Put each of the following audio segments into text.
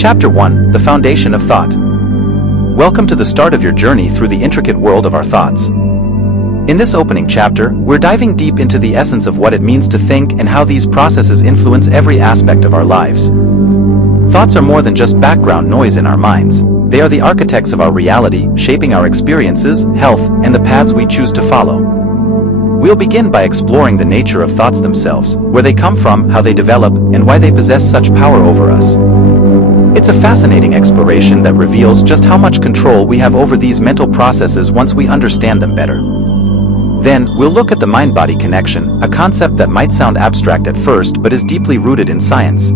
Chapter 1: The Foundation of Thought. Welcome to the start of your journey through the intricate world of our thoughts. In this opening chapter, we're diving deep into the essence of what it means to think and how these processes influence every aspect of our lives. Thoughts are more than just background noise in our minds. They are the architects of our reality, shaping our experiences, health, and the paths we choose to follow. We'll begin by exploring the nature of thoughts themselves, where they come from, how they develop, and why they possess such power over us. It's a fascinating exploration that reveals just how much control we have over these mental processes once we understand them better. Then, we'll look at the mind-body connection, a concept that might sound abstract at first but is deeply rooted in science.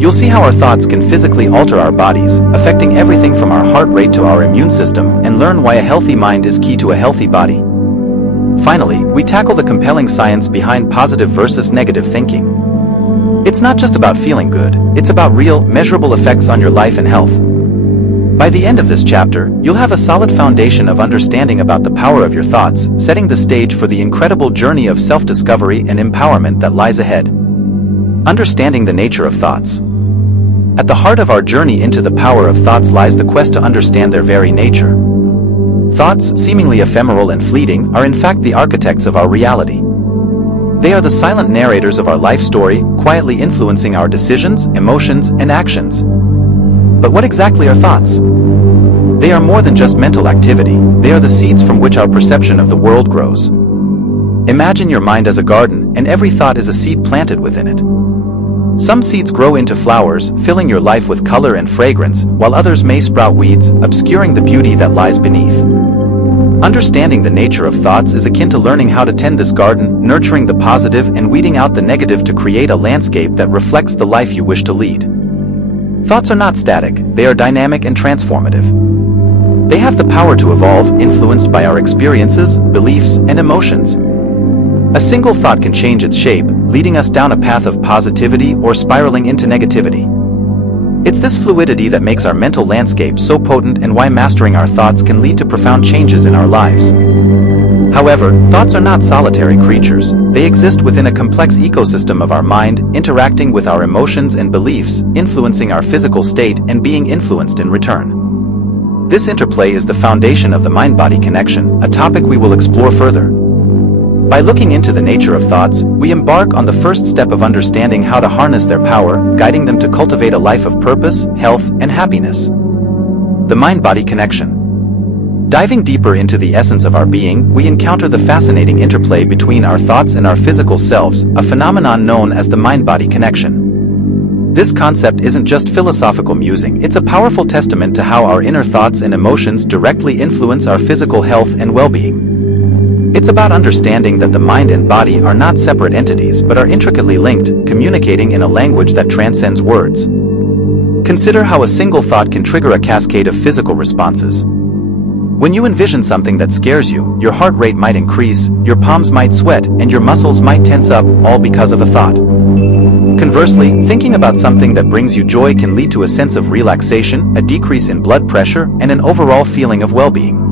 You'll see how our thoughts can physically alter our bodies, affecting everything from our heart rate to our immune system, and learn why a healthy mind is key to a healthy body. Finally, we tackle the compelling science behind positive versus negative thinking. It's not just about feeling good, it's about real, measurable effects on your life and health. By the end of this chapter, you'll have a solid foundation of understanding about the power of your thoughts, setting the stage for the incredible journey of self-discovery and empowerment that lies ahead. Understanding the nature of thoughts. At the heart of our journey into the power of thoughts lies the quest to understand their very nature. Thoughts, seemingly ephemeral and fleeting, are in fact the architects of our reality. They are the silent narrators of our life story, quietly influencing our decisions, emotions, and actions. But what exactly are thoughts? They are more than just mental activity. They are the seeds from which our perception of the world grows. Imagine your mind as a garden, and every thought is a seed planted within it. Some seeds grow into flowers, filling your life with color and fragrance, while others may sprout weeds, obscuring the beauty that lies beneath. Understanding the nature of thoughts is akin to learning how to tend this garden, nurturing the positive and weeding out the negative to create a landscape that reflects the life you wish to lead. Thoughts are not static, they are dynamic and transformative. They have the power to evolve, influenced by our experiences, beliefs, and emotions. A single thought can change its shape, leading us down a path of positivity or spiraling into negativity. It's this fluidity that makes our mental landscape so potent and why mastering our thoughts can lead to profound changes in our lives. However, thoughts are not solitary creatures. They exist within a complex ecosystem of our mind, interacting with our emotions and beliefs, influencing our physical state and being influenced in return. This interplay is the foundation of the mind-body connection, a topic we will explore further. By looking into the nature of thoughts, we embark on the first step of understanding how to harness their power, guiding them to cultivate a life of purpose, health, and happiness. The mind-body connection. Diving deeper into the essence of our being, we encounter the fascinating interplay between our thoughts and our physical selves, a phenomenon known as the mind-body connection. This concept isn't just philosophical musing, it's a powerful testament to how our inner thoughts and emotions directly influence our physical health and well-being. It's about understanding that the mind and body are not separate entities but are intricately linked, communicating in a language that transcends words. Consider how a single thought can trigger a cascade of physical responses. When you envision something that scares you, your heart rate might increase, your palms might sweat, and your muscles might tense up, all because of a thought. Conversely, thinking about something that brings you joy can lead to a sense of relaxation, a decrease in blood pressure, and an overall feeling of well-being.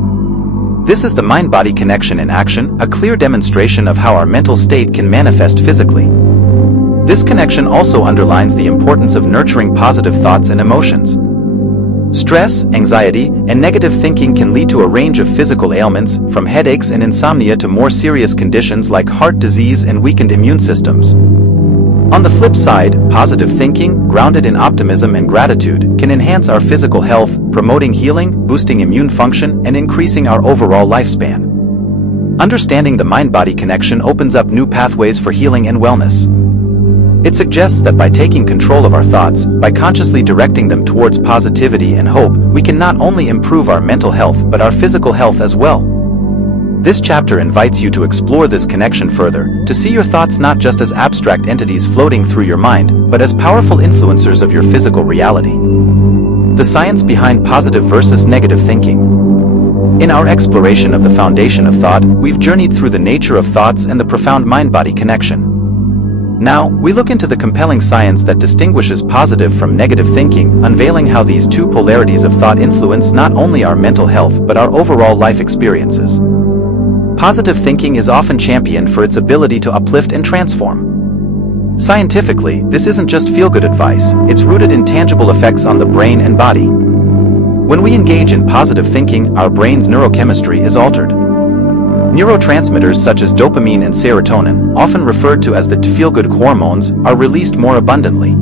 This is the mind-body connection in action, a clear demonstration of how our mental state can manifest physically. This connection also underlines the importance of nurturing positive thoughts and emotions. Stress, anxiety, and negative thinking can lead to a range of physical ailments, from headaches and insomnia to more serious conditions like heart disease and weakened immune systems. On the flip side, positive thinking, grounded in optimism and gratitude, can enhance our physical health, promoting healing, boosting immune function, and increasing our overall lifespan. Understanding the mind-body connection opens up new pathways for healing and wellness. It suggests that by taking control of our thoughts, by consciously directing them towards positivity and hope, we can not only improve our mental health but our physical health as well. This chapter invites you to explore this connection further, to see your thoughts not just as abstract entities floating through your mind, but as powerful influencers of your physical reality. The science behind positive versus negative thinking. In our exploration of the foundation of thought, we've journeyed through the nature of thoughts and the profound mind-body connection. Now, we look into the compelling science that distinguishes positive from negative thinking, unveiling how these two polarities of thought influence not only our mental health but our overall life experiences. Positive thinking is often championed for its ability to uplift and transform. Scientifically, this isn't just feel-good advice, it's rooted in tangible effects on the brain and body. When we engage in positive thinking, our brain's neurochemistry is altered. Neurotransmitters such as dopamine and serotonin, often referred to as the feel-good hormones, are released more abundantly.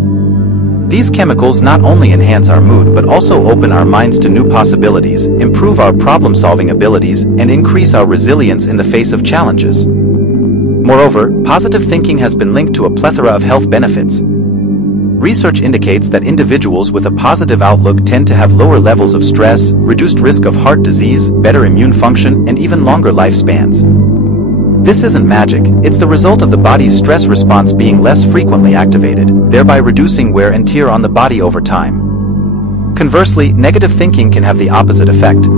These chemicals not only enhance our mood but also open our minds to new possibilities, improve our problem-solving abilities, and increase our resilience in the face of challenges. Moreover, positive thinking has been linked to a plethora of health benefits. Research indicates that individuals with a positive outlook tend to have lower levels of stress, reduced risk of heart disease, better immune function, and even longer lifespans. This isn't magic, it's the result of the body's stress response being less frequently activated, thereby reducing wear and tear on the body over time. Conversely, negative thinking can have the opposite effect.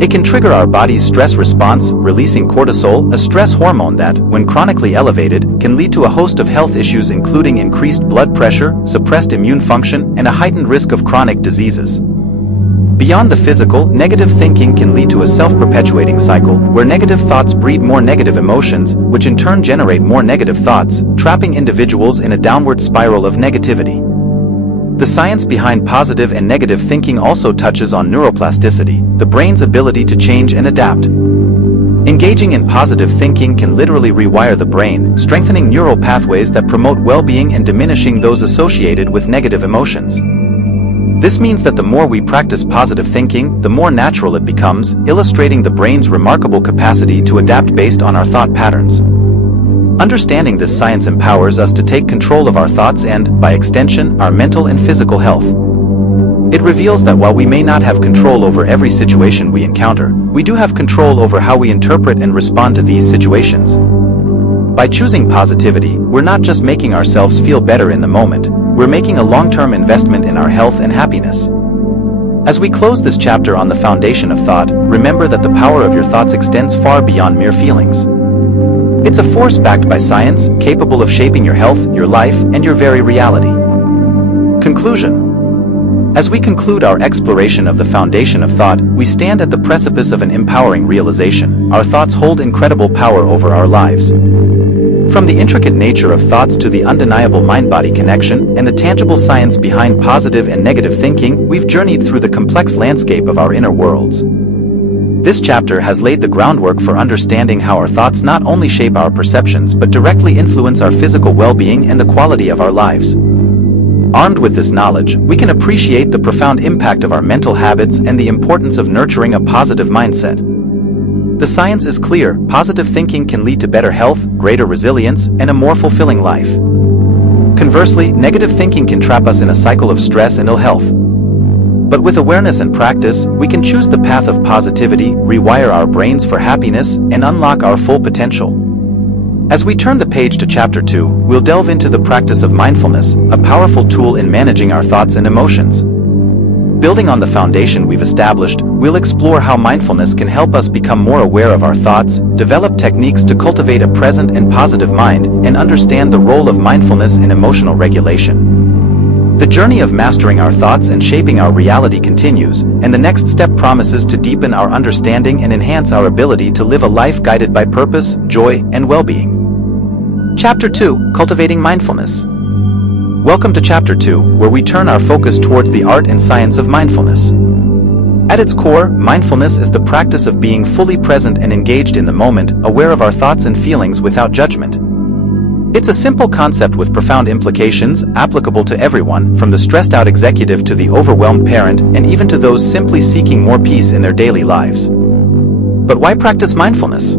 It can trigger our body's stress response, releasing cortisol, a stress hormone that, when chronically elevated, can lead to a host of health issues including increased blood pressure, suppressed immune function, and a heightened risk of chronic diseases. Beyond the physical, negative thinking can lead to a self-perpetuating cycle, where negative thoughts breed more negative emotions, which in turn generate more negative thoughts, trapping individuals in a downward spiral of negativity. The science behind positive and negative thinking also touches on neuroplasticity, the brain's ability to change and adapt. Engaging in positive thinking can literally rewire the brain, strengthening neural pathways that promote well-being and diminishing those associated with negative emotions. This means that the more we practice positive thinking, the more natural it becomes, illustrating the brain's remarkable capacity to adapt based on our thought patterns. Understanding this science empowers us to take control of our thoughts and, by extension, our mental and physical health. It reveals that while we may not have control over every situation we encounter, we do have control over how we interpret and respond to these situations. By choosing positivity, we're not just making ourselves feel better in the moment, we're making a long-term investment in our health and happiness. As we close this chapter on the foundation of thought, remember that the power of your thoughts extends far beyond mere feelings. It's a force backed by science, capable of shaping your health, your life, and your very reality. Conclusion. As we conclude our exploration of the foundation of thought, we stand at the precipice of an empowering realization. Our thoughts hold incredible power over our lives. From the intricate nature of thoughts to the undeniable mind-body connection and the tangible science behind positive and negative thinking, we've journeyed through the complex landscape of our inner worlds. This chapter has laid the groundwork for understanding how our thoughts not only shape our perceptions but directly influence our physical well-being and the quality of our lives. Armed with this knowledge, we can appreciate the profound impact of our mental habits and the importance of nurturing a positive mindset. The science is clear: positive thinking can lead to better health, greater resilience, and a more fulfilling life. Conversely, negative thinking can trap us in a cycle of stress and ill health. But with awareness and practice, we can choose the path of positivity, rewire our brains for happiness, and unlock our full potential. As we turn the page to Chapter 2, we'll delve into the practice of mindfulness, a powerful tool in managing our thoughts and emotions. Building on the foundation we've established, we'll explore how mindfulness can help us become more aware of our thoughts, develop techniques to cultivate a present and positive mind, and understand the role of mindfulness in emotional regulation. The journey of mastering our thoughts and shaping our reality continues, and the next step promises to deepen our understanding and enhance our ability to live a life guided by purpose, joy, and well-being. Chapter 2: Cultivating Mindfulness. Welcome to Chapter 2, where we turn our focus towards the art and science of mindfulness. At its core, mindfulness is the practice of being fully present and engaged in the moment, aware of our thoughts and feelings without judgment. It's a simple concept with profound implications, applicable to everyone, from the stressed-out executive to the overwhelmed parent, and even to those simply seeking more peace in their daily lives. But why practice mindfulness?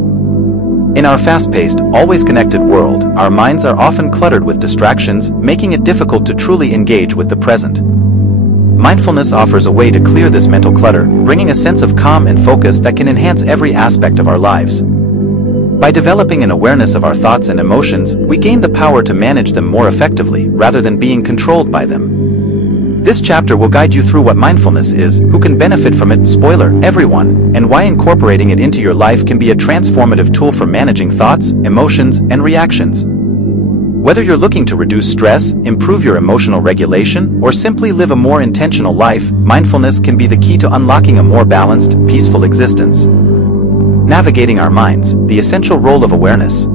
In our fast-paced, always connected world, our minds are often cluttered with distractions, making it difficult to truly engage with the present. Mindfulness offers a way to clear this mental clutter, bringing a sense of calm and focus that can enhance every aspect of our lives. By developing an awareness of our thoughts and emotions, we gain the power to manage them more effectively, rather than being controlled by them. This chapter will guide you through what mindfulness is, who can benefit from it, spoiler, everyone, and why incorporating it into your life can be a transformative tool for managing thoughts, emotions, and reactions. Whether you're looking to reduce stress, improve your emotional regulation, or simply live a more intentional life, mindfulness can be the key to unlocking a more balanced, peaceful existence. Navigating our minds, the essential role of awareness.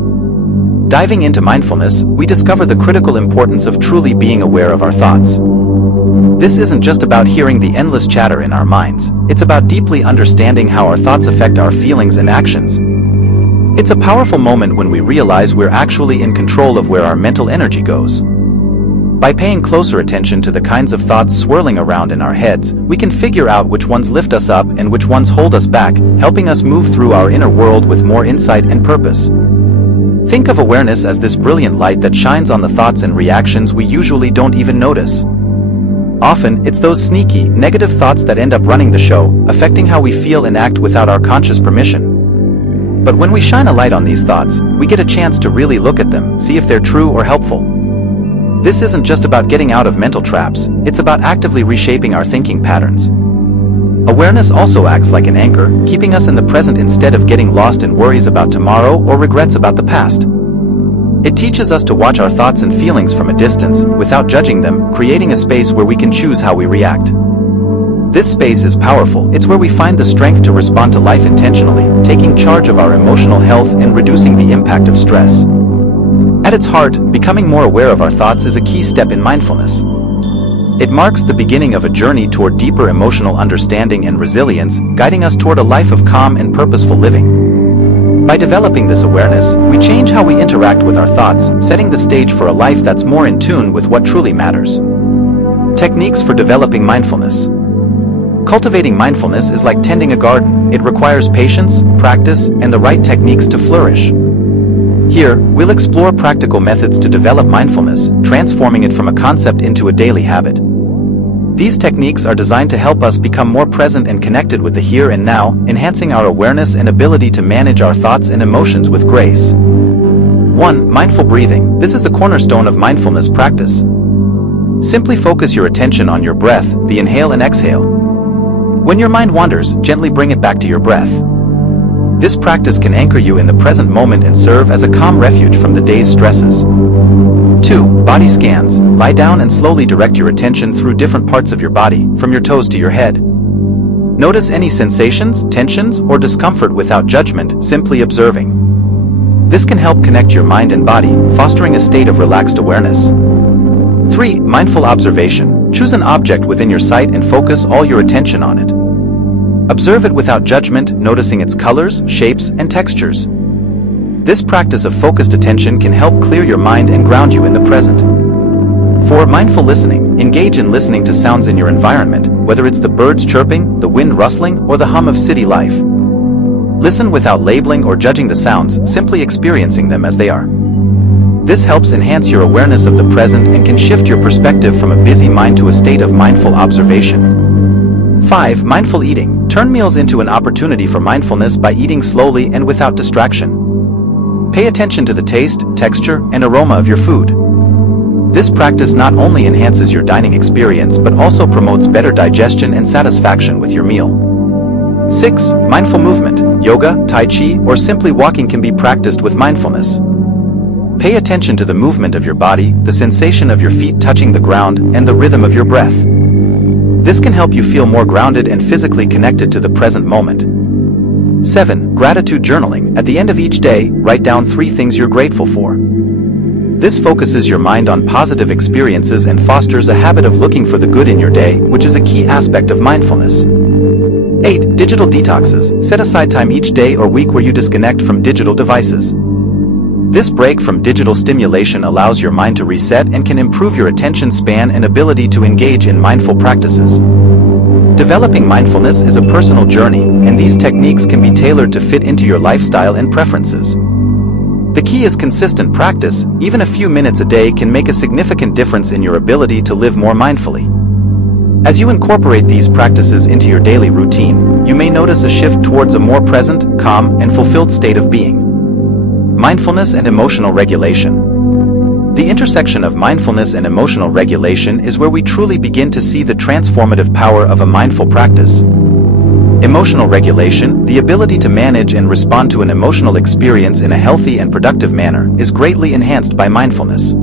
Diving into mindfulness, we discover the critical importance of truly being aware of our thoughts. This isn't just about hearing the endless chatter in our minds, it's about deeply understanding how our thoughts affect our feelings and actions. It's a powerful moment when we realize we're actually in control of where our mental energy goes. By paying closer attention to the kinds of thoughts swirling around in our heads, we can figure out which ones lift us up and which ones hold us back, helping us move through our inner world with more insight and purpose. Think of awareness as this brilliant light that shines on the thoughts and reactions we usually don't even notice. Often, it's those sneaky, negative thoughts that end up running the show, affecting how we feel and act without our conscious permission. But when we shine a light on these thoughts, we get a chance to really look at them, see if they're true or helpful. This isn't just about getting out of mental traps, it's about actively reshaping our thinking patterns. Awareness also acts like an anchor, keeping us in the present instead of getting lost in worries about tomorrow or regrets about the past. It teaches us to watch our thoughts and feelings from a distance, without judging them, creating a space where we can choose how we react. This space is powerful. It's where we find the strength to respond to life intentionally, taking charge of our emotional health and reducing the impact of stress. At its heart, becoming more aware of our thoughts is a key step in mindfulness. It marks the beginning of a journey toward deeper emotional understanding and resilience, guiding us toward a life of calm and purposeful living. By developing this awareness, we change how we interact with our thoughts, setting the stage for a life that's more in tune with what truly matters. Techniques for developing mindfulness. Cultivating mindfulness is like tending a garden. It requires patience, practice, and the right techniques to flourish. Here, we'll explore practical methods to develop mindfulness, transforming it from a concept into a daily habit. These techniques are designed to help us become more present and connected with the here and now, enhancing our awareness and ability to manage our thoughts and emotions with grace. 1. Mindful breathing. This is the cornerstone of mindfulness practice. Simply focus your attention on your breath, the inhale and exhale. When your mind wanders, gently bring it back to your breath. This practice can anchor you in the present moment and serve as a calm refuge from the day's stresses. 2. Body scans. Lie down and slowly direct your attention through different parts of your body, from your toes to your head. Notice any sensations, tensions, or discomfort without judgment, simply observing. This can help connect your mind and body, fostering a state of relaxed awareness. 3. Mindful observation. Choose an object within your sight and focus all your attention on it. Observe it without judgment, noticing its colors, shapes, and textures. This practice of focused attention can help clear your mind and ground you in the present. 4. Mindful listening. Engage in listening to sounds in your environment, whether it's the birds chirping, the wind rustling, or the hum of city life. Listen without labeling or judging the sounds, simply experiencing them as they are. This helps enhance your awareness of the present and can shift your perspective from a busy mind to a state of mindful observation. 5. Mindful eating. Turn meals into an opportunity for mindfulness by eating slowly and without distraction. Pay attention to the taste, texture, and aroma of your food. This practice not only enhances your dining experience but also promotes better digestion and satisfaction with your meal. 6. Mindful movement. Yoga, Tai Chi, or simply walking can be practiced with mindfulness. Pay attention to the movement of your body, the sensation of your feet touching the ground, and the rhythm of your breath. This can help you feel more grounded and physically connected to the present moment. 7. Gratitude journaling. At the end of each day, write down 3 things you're grateful for. This focuses your mind on positive experiences and fosters a habit of looking for the good in your day, which is a key aspect of mindfulness. 8. Digital detoxes. Set aside time each day or week where you disconnect from digital devices. This break from digital stimulation allows your mind to reset and can improve your attention span and ability to engage in mindful practices. Developing mindfulness is a personal journey, and these techniques can be tailored to fit into your lifestyle and preferences. The key is consistent practice. Even a few minutes a day can make a significant difference in your ability to live more mindfully. As you incorporate these practices into your daily routine, you may notice a shift towards a more present, calm, and fulfilled state of being. Mindfulness and emotional regulation. The intersection of mindfulness and emotional regulation is where we truly begin to see the transformative power of a mindful practice. Emotional regulation, the ability to manage and respond to an emotional experience in a healthy and productive manner, is greatly enhanced by mindfulness.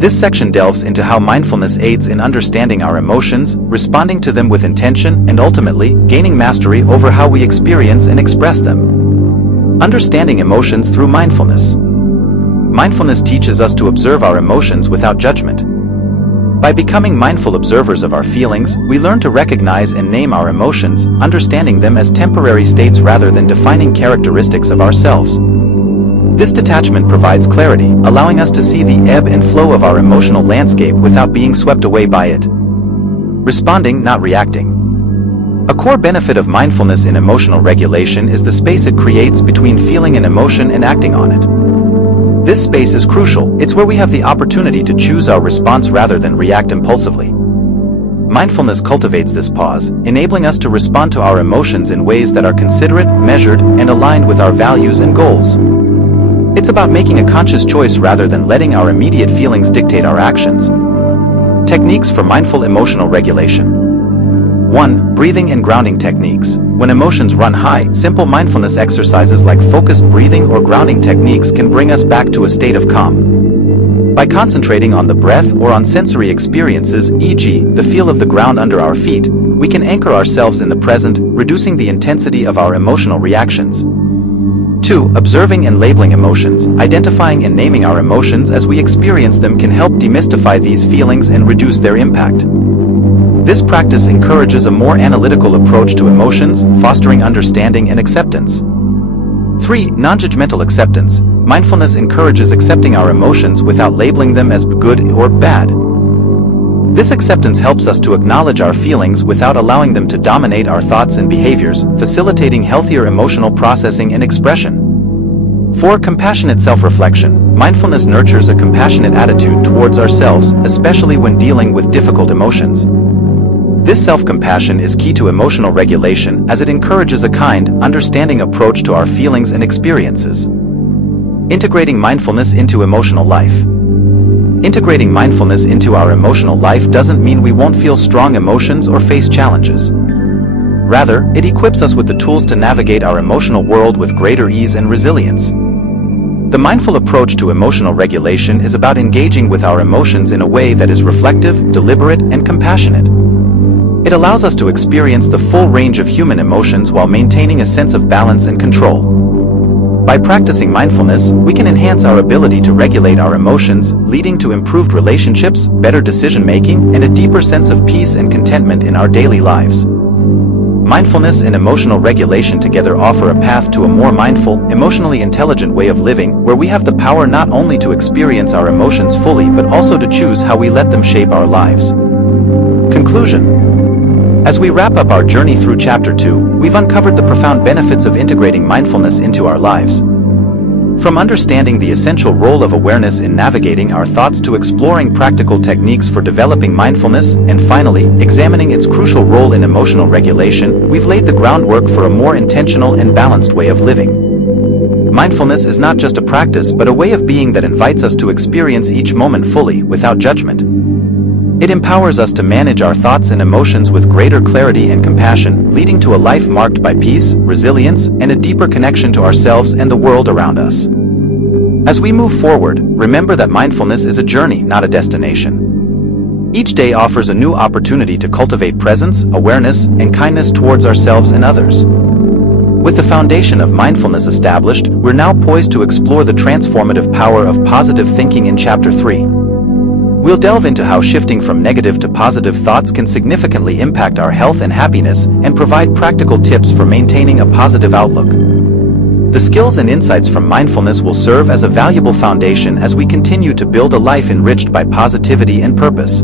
This section delves into how mindfulness aids in understanding our emotions, responding to them with intention, and ultimately, gaining mastery over how we experience and express them. Understanding emotions through mindfulness. mindfulness teaches us to observe our emotions without judgment. By becoming mindful observers of our feelings, we learn to recognize and name our emotions, understanding them as temporary states rather than defining characteristics of ourselves. This detachment provides clarity, allowing us to see the ebb and flow of our emotional landscape without being swept away by it. Responding, not reacting. A core benefit of mindfulness in emotional regulation is the space it creates between feeling an emotion and acting on it. This space is crucial. It's where we have the opportunity to choose our response rather than react impulsively. Mindfulness cultivates this pause, enabling us to respond to our emotions in ways that are considerate, measured, and aligned with our values and goals. It's about making a conscious choice rather than letting our immediate feelings dictate our actions. Techniques for mindful emotional regulation. 1. Breathing and grounding techniques. When emotions run high, simple mindfulness exercises like focused breathing or grounding techniques can bring us back to a state of calm. By concentrating on the breath or on sensory experiences, e.g., the feel of the ground under our feet, we can anchor ourselves in the present, reducing the intensity of our emotional reactions. 2. Observing and labeling emotions. Identifying and naming our emotions as we experience them can help demystify these feelings and reduce their impact. This practice encourages a more analytical approach to emotions, fostering understanding and acceptance. 3. Non-judgmental acceptance. Mindfulness encourages accepting our emotions without labeling them as good or bad. This acceptance helps us to acknowledge our feelings without allowing them to dominate our thoughts and behaviors, facilitating healthier emotional processing and expression. 4. Compassionate self-reflection. Mindfulness nurtures a compassionate attitude towards ourselves, especially when dealing with difficult emotions. This self-compassion is key to emotional regulation as it encourages a kind, understanding approach to our feelings and experiences. Integrating mindfulness into emotional life. Integrating mindfulness into our emotional life doesn't mean we won't feel strong emotions or face challenges. Rather, it equips us with the tools to navigate our emotional world with greater ease and resilience. The mindful approach to emotional regulation is about engaging with our emotions in a way that is reflective, deliberate, and compassionate. It allows us to experience the full range of human emotions while maintaining a sense of balance and control. By practicing mindfulness, we can enhance our ability to regulate our emotions, leading to improved relationships, better decision-making, and a deeper sense of peace and contentment in our daily lives. Mindfulness and emotional regulation together offer a path to a more mindful, emotionally intelligent way of living, where we have the power not only to experience our emotions fully but also to choose how we let them shape our lives. Conclusion. As we wrap up our journey through Chapter 2, we've uncovered the profound benefits of integrating mindfulness into our lives. From understanding the essential role of awareness in navigating our thoughts to exploring practical techniques for developing mindfulness, and finally, examining its crucial role in emotional regulation, we've laid the groundwork for a more intentional and balanced way of living. Mindfulness is not just a practice but a way of being that invites us to experience each moment fully, without judgment. It empowers us to manage our thoughts and emotions with greater clarity and compassion, leading to a life marked by peace, resilience, and a deeper connection to ourselves and the world around us. As we move forward, remember that mindfulness is a journey, not a destination. Each day offers a new opportunity to cultivate presence, awareness, and kindness towards ourselves and others. With the foundation of mindfulness established, we're now poised to explore the transformative power of positive thinking in Chapter 3. We'll delve into how shifting from negative to positive thoughts can significantly impact our health and happiness, and provide practical tips for maintaining a positive outlook. The skills and insights from mindfulness will serve as a valuable foundation as we continue to build a life enriched by positivity and purpose.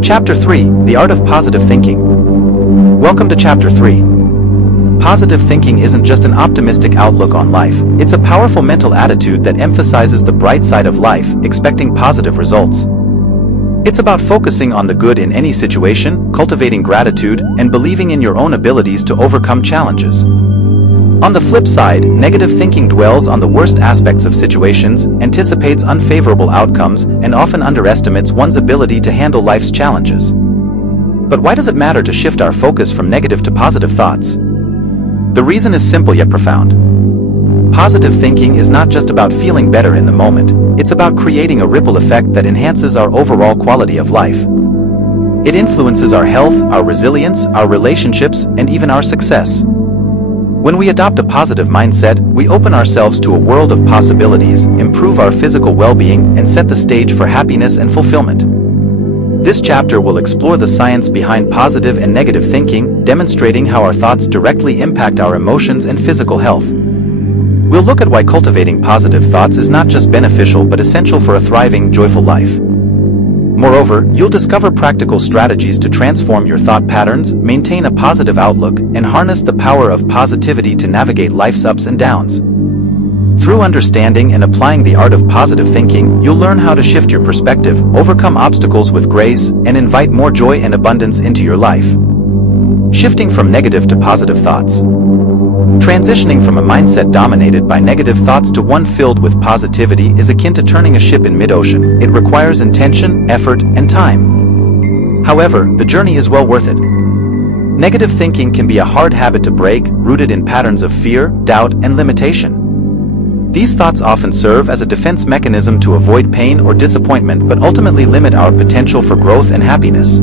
Chapter 3: The Art of Positive Thinking. Welcome to Chapter 3. Positive thinking isn't just an optimistic outlook on life, it's a powerful mental attitude that emphasizes the bright side of life, expecting positive results. It's about focusing on the good in any situation, cultivating gratitude, and believing in your own abilities to overcome challenges. On the flip side, negative thinking dwells on the worst aspects of situations, anticipates unfavorable outcomes, and often underestimates one's ability to handle life's challenges. But why does it matter to shift our focus from negative to positive thoughts? The reason is simple yet profound. Positive thinking is not just about feeling better in the moment, it's about creating a ripple effect that enhances our overall quality of life. It influences our health, our resilience, our relationships, and even our success. When we adopt a positive mindset, we open ourselves to a world of possibilities, improve our physical well-being, and set the stage for happiness and fulfillment. This chapter will explore the science behind positive and negative thinking, demonstrating how our thoughts directly impact our emotions and physical health. We'll look at why cultivating positive thoughts is not just beneficial but essential for a thriving, joyful life. Moreover, you'll discover practical strategies to transform your thought patterns, maintain a positive outlook, and harness the power of positivity to navigate life's ups and downs. Through understanding and applying the art of positive thinking, you'll learn how to shift your perspective, overcome obstacles with grace, and invite more joy and abundance into your life. Shifting from negative to positive thoughts. Transitioning from a mindset dominated by negative thoughts to one filled with positivity is akin to turning a ship in mid-ocean. It requires intention, effort, and time. However, the journey is well worth it. Negative thinking can be a hard habit to break, rooted in patterns of fear, doubt, and limitation. These thoughts often serve as a defense mechanism to avoid pain or disappointment but ultimately limit our potential for growth and happiness.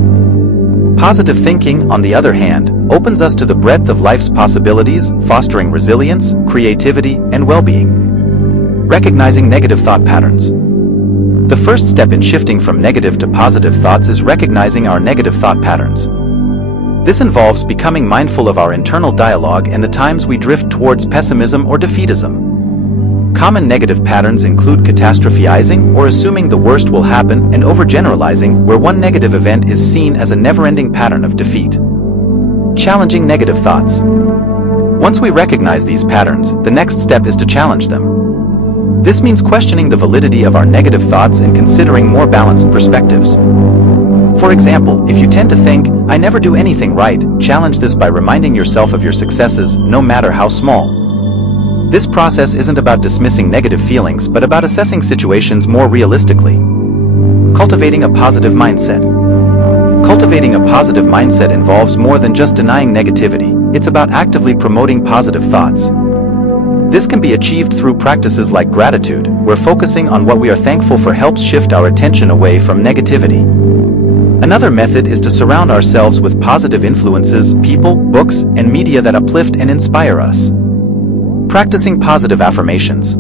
Positive thinking, on the other hand, opens us to the breadth of life's possibilities, fostering resilience, creativity, and well-being. Recognizing negative thought patterns. The first step in shifting from negative to positive thoughts is recognizing our negative thought patterns. This involves becoming mindful of our internal dialogue and the times we drift towards pessimism or defeatism. Common negative patterns include catastrophizing or assuming the worst will happen and overgeneralizing, where one negative event is seen as a never-ending pattern of defeat. Challenging negative thoughts. Once we recognize these patterns, the next step is to challenge them. This means questioning the validity of our negative thoughts and considering more balanced perspectives. For example, if you tend to think, "I never do anything right," challenge this by reminding yourself of your successes, no matter how small. This process isn't about dismissing negative feelings but about assessing situations more realistically. Cultivating a positive mindset. Cultivating a positive mindset involves more than just denying negativity. It's about actively promoting positive thoughts. This can be achieved through practices like gratitude, where focusing on what we are thankful for helps shift our attention away from negativity. Another method is to surround ourselves with positive influences, people, books, and media that uplift and inspire us. Practicing positive affirmations.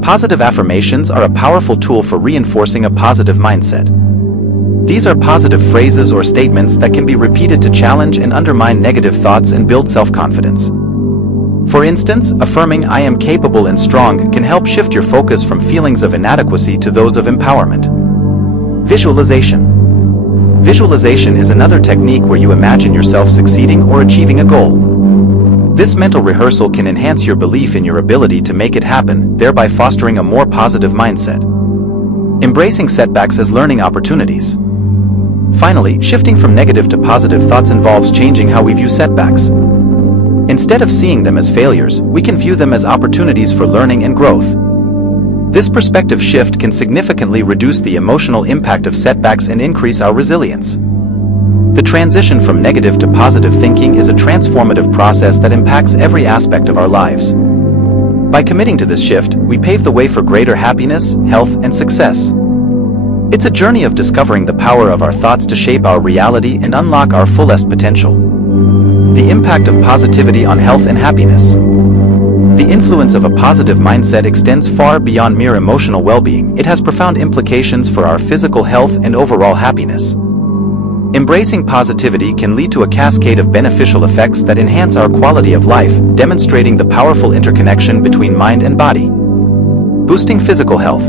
Positive affirmations are a powerful tool for reinforcing a positive mindset. These are positive phrases or statements that can be repeated to challenge and undermine negative thoughts and build self-confidence. For instance, affirming "I am capable and strong" can help shift your focus from feelings of inadequacy to those of empowerment. Visualization. Visualization is another technique where you imagine yourself succeeding or achieving a goal. This mental rehearsal can enhance your belief in your ability to make it happen, thereby fostering a more positive mindset. Embracing setbacks as learning opportunities. Finally, shifting from negative to positive thoughts involves changing how we view setbacks. Instead of seeing them as failures, we can view them as opportunities for learning and growth. This perspective shift can significantly reduce the emotional impact of setbacks and increase our resilience. The transition from negative to positive thinking is a transformative process that impacts every aspect of our lives. By committing to this shift, we pave the way for greater happiness, health, and success. It's a journey of discovering the power of our thoughts to shape our reality and unlock our fullest potential. The impact of positivity on health and happiness. The influence of a positive mindset extends far beyond mere emotional well-being. It has profound implications for our physical health and overall happiness. Embracing positivity can lead to a cascade of beneficial effects that enhance our quality of life, demonstrating the powerful interconnection between mind and body. Boosting physical health.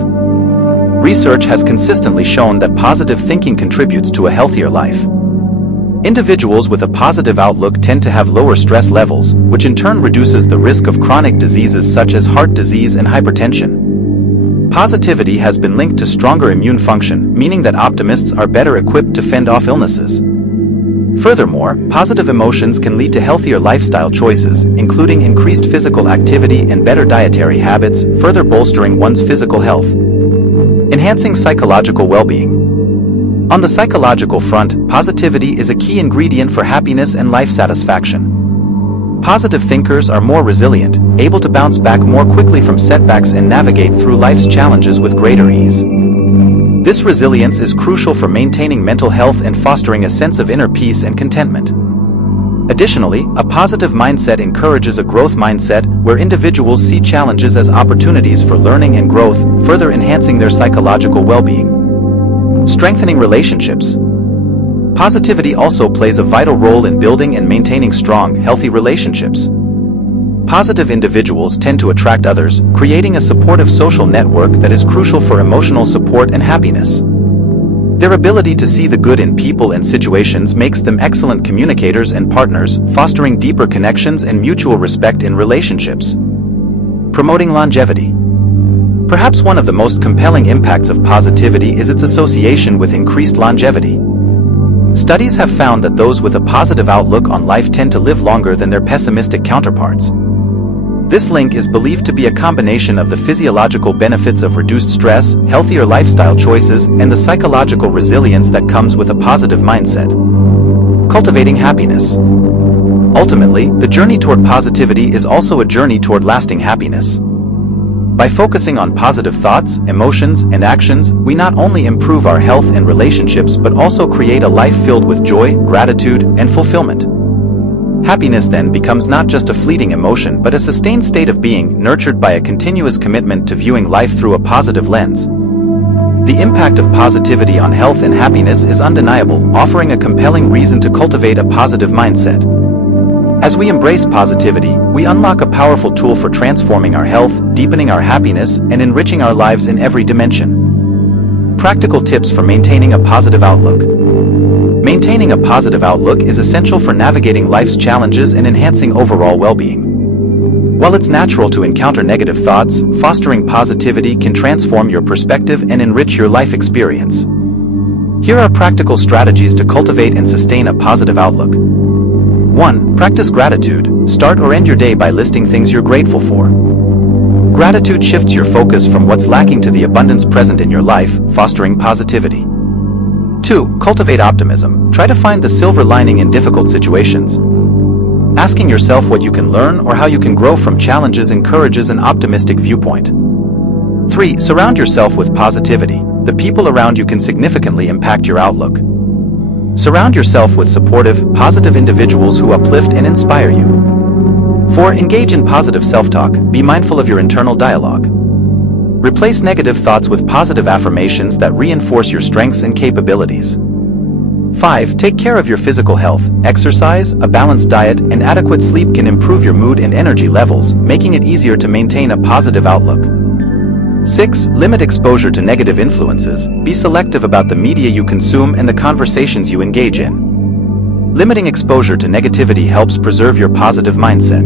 Research has consistently shown that positive thinking contributes to a healthier life. Individuals with a positive outlook tend to have lower stress levels, which in turn reduces the risk of chronic diseases such as heart disease and hypertension. Positivity has been linked to stronger immune function, meaning that optimists are better equipped to fend off illnesses. Furthermore, positive emotions can lead to healthier lifestyle choices, including increased physical activity and better dietary habits, further bolstering one's physical health. Enhancing psychological well-being. On the psychological front, positivity is a key ingredient for happiness and life satisfaction. Positive thinkers are more resilient, able to bounce back more quickly from setbacks and navigate through life's challenges with greater ease. This resilience is crucial for maintaining mental health and fostering a sense of inner peace and contentment. Additionally, a positive mindset encourages a growth mindset where individuals see challenges as opportunities for learning and growth, further enhancing their psychological well-being. Strengthening relationships. Positivity also plays a vital role in building and maintaining strong, healthy relationships. Positive individuals tend to attract others, creating a supportive social network that is crucial for emotional support and happiness. Their ability to see the good in people and situations makes them excellent communicators and partners, fostering deeper connections and mutual respect in relationships. Promoting longevity. Perhaps one of the most compelling impacts of positivity is its association with increased longevity. Studies have found that those with a positive outlook on life tend to live longer than their pessimistic counterparts. This link is believed to be a combination of the physiological benefits of reduced stress, healthier lifestyle choices, and the psychological resilience that comes with a positive mindset. Cultivating happiness. Ultimately, the journey toward positivity is also a journey toward lasting happiness. By focusing on positive thoughts, emotions, and actions, we not only improve our health and relationships but also create a life filled with joy, gratitude, and fulfillment. Happiness then becomes not just a fleeting emotion but a sustained state of being, nurtured by a continuous commitment to viewing life through a positive lens. The impact of positivity on health and happiness is undeniable, offering a compelling reason to cultivate a positive mindset. As we embrace positivity, we unlock a powerful tool for transforming our health, deepening our happiness, and enriching our lives in every dimension. Practical tips for maintaining a positive outlook. Maintaining a positive outlook is essential for navigating life's challenges and enhancing overall well-being. While it's natural to encounter negative thoughts, fostering positivity can transform your perspective and enrich your life experience. Here are practical strategies to cultivate and sustain a positive outlook. 1. Practice gratitude. Start or end your day by listing things you're grateful for. Gratitude shifts your focus from what's lacking to the abundance present in your life, fostering positivity. 2. Cultivate optimism. Try to find the silver lining in difficult situations. Asking yourself what you can learn or how you can grow from challenges encourages an optimistic viewpoint. 3. Surround yourself with positivity. The people around you can significantly impact your outlook. Surround yourself with supportive, positive individuals who uplift and inspire you. 4. Engage in positive self-talk. Be mindful of your internal dialogue. Replace negative thoughts with positive affirmations that reinforce your strengths and capabilities. 5. Take care of your physical health. Exercise, a balanced diet, and adequate sleep can improve your mood and energy levels, making it easier to maintain a positive outlook. 6. Limit exposure to negative influences. Be selective about the media you consume and the conversations you engage in. Limiting exposure to negativity helps preserve your positive mindset.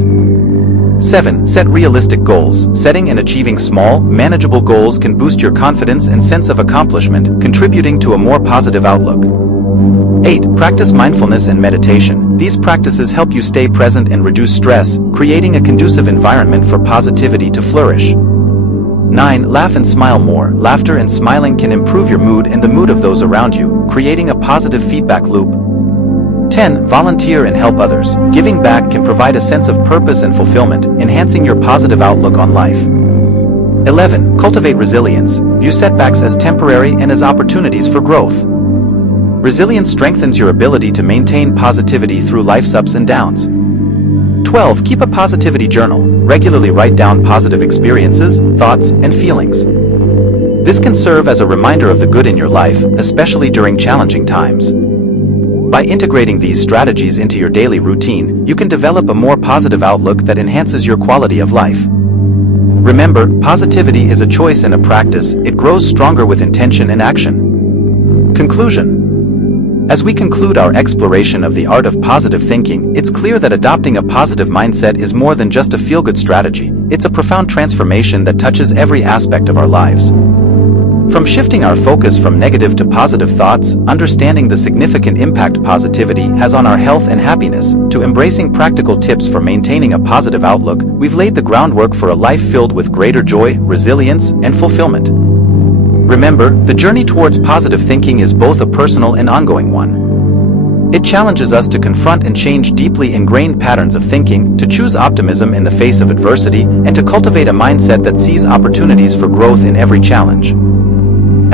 7. Set realistic goals. Setting and achieving small, manageable goals can boost your confidence and sense of accomplishment, contributing to a more positive outlook. 8. Practice mindfulness and meditation. These practices help you stay present and reduce stress, creating a conducive environment for positivity to flourish. 9. Laugh and smile more. Laughter and smiling can improve your mood and the mood of those around you, creating a positive feedback loop. 10. Volunteer and help others. Giving back can provide a sense of purpose and fulfillment, enhancing your positive outlook on life. 11. Cultivate resilience. View setbacks as temporary and as opportunities for growth. Resilience strengthens your ability to maintain positivity through life's ups and downs. 12. Keep a positivity journal. Regularly write down positive experiences, thoughts, and feelings. This can serve as a reminder of the good in your life, especially during challenging times. By integrating these strategies into your daily routine, you can develop a more positive outlook that enhances your quality of life. Remember, positivity is a choice and a practice. It grows stronger with intention and action. Conclusion. As we conclude our exploration of the art of positive thinking, it's clear that adopting a positive mindset is more than just a feel-good strategy. It's a profound transformation that touches every aspect of our lives. From shifting our focus from negative to positive thoughts, understanding the significant impact positivity has on our health and happiness, to embracing practical tips for maintaining a positive outlook, we've laid the groundwork for a life filled with greater joy, resilience, and fulfillment. Remember, the journey towards positive thinking is both a personal and ongoing one. It challenges us to confront and change deeply ingrained patterns of thinking, to choose optimism in the face of adversity, and to cultivate a mindset that sees opportunities for growth in every challenge.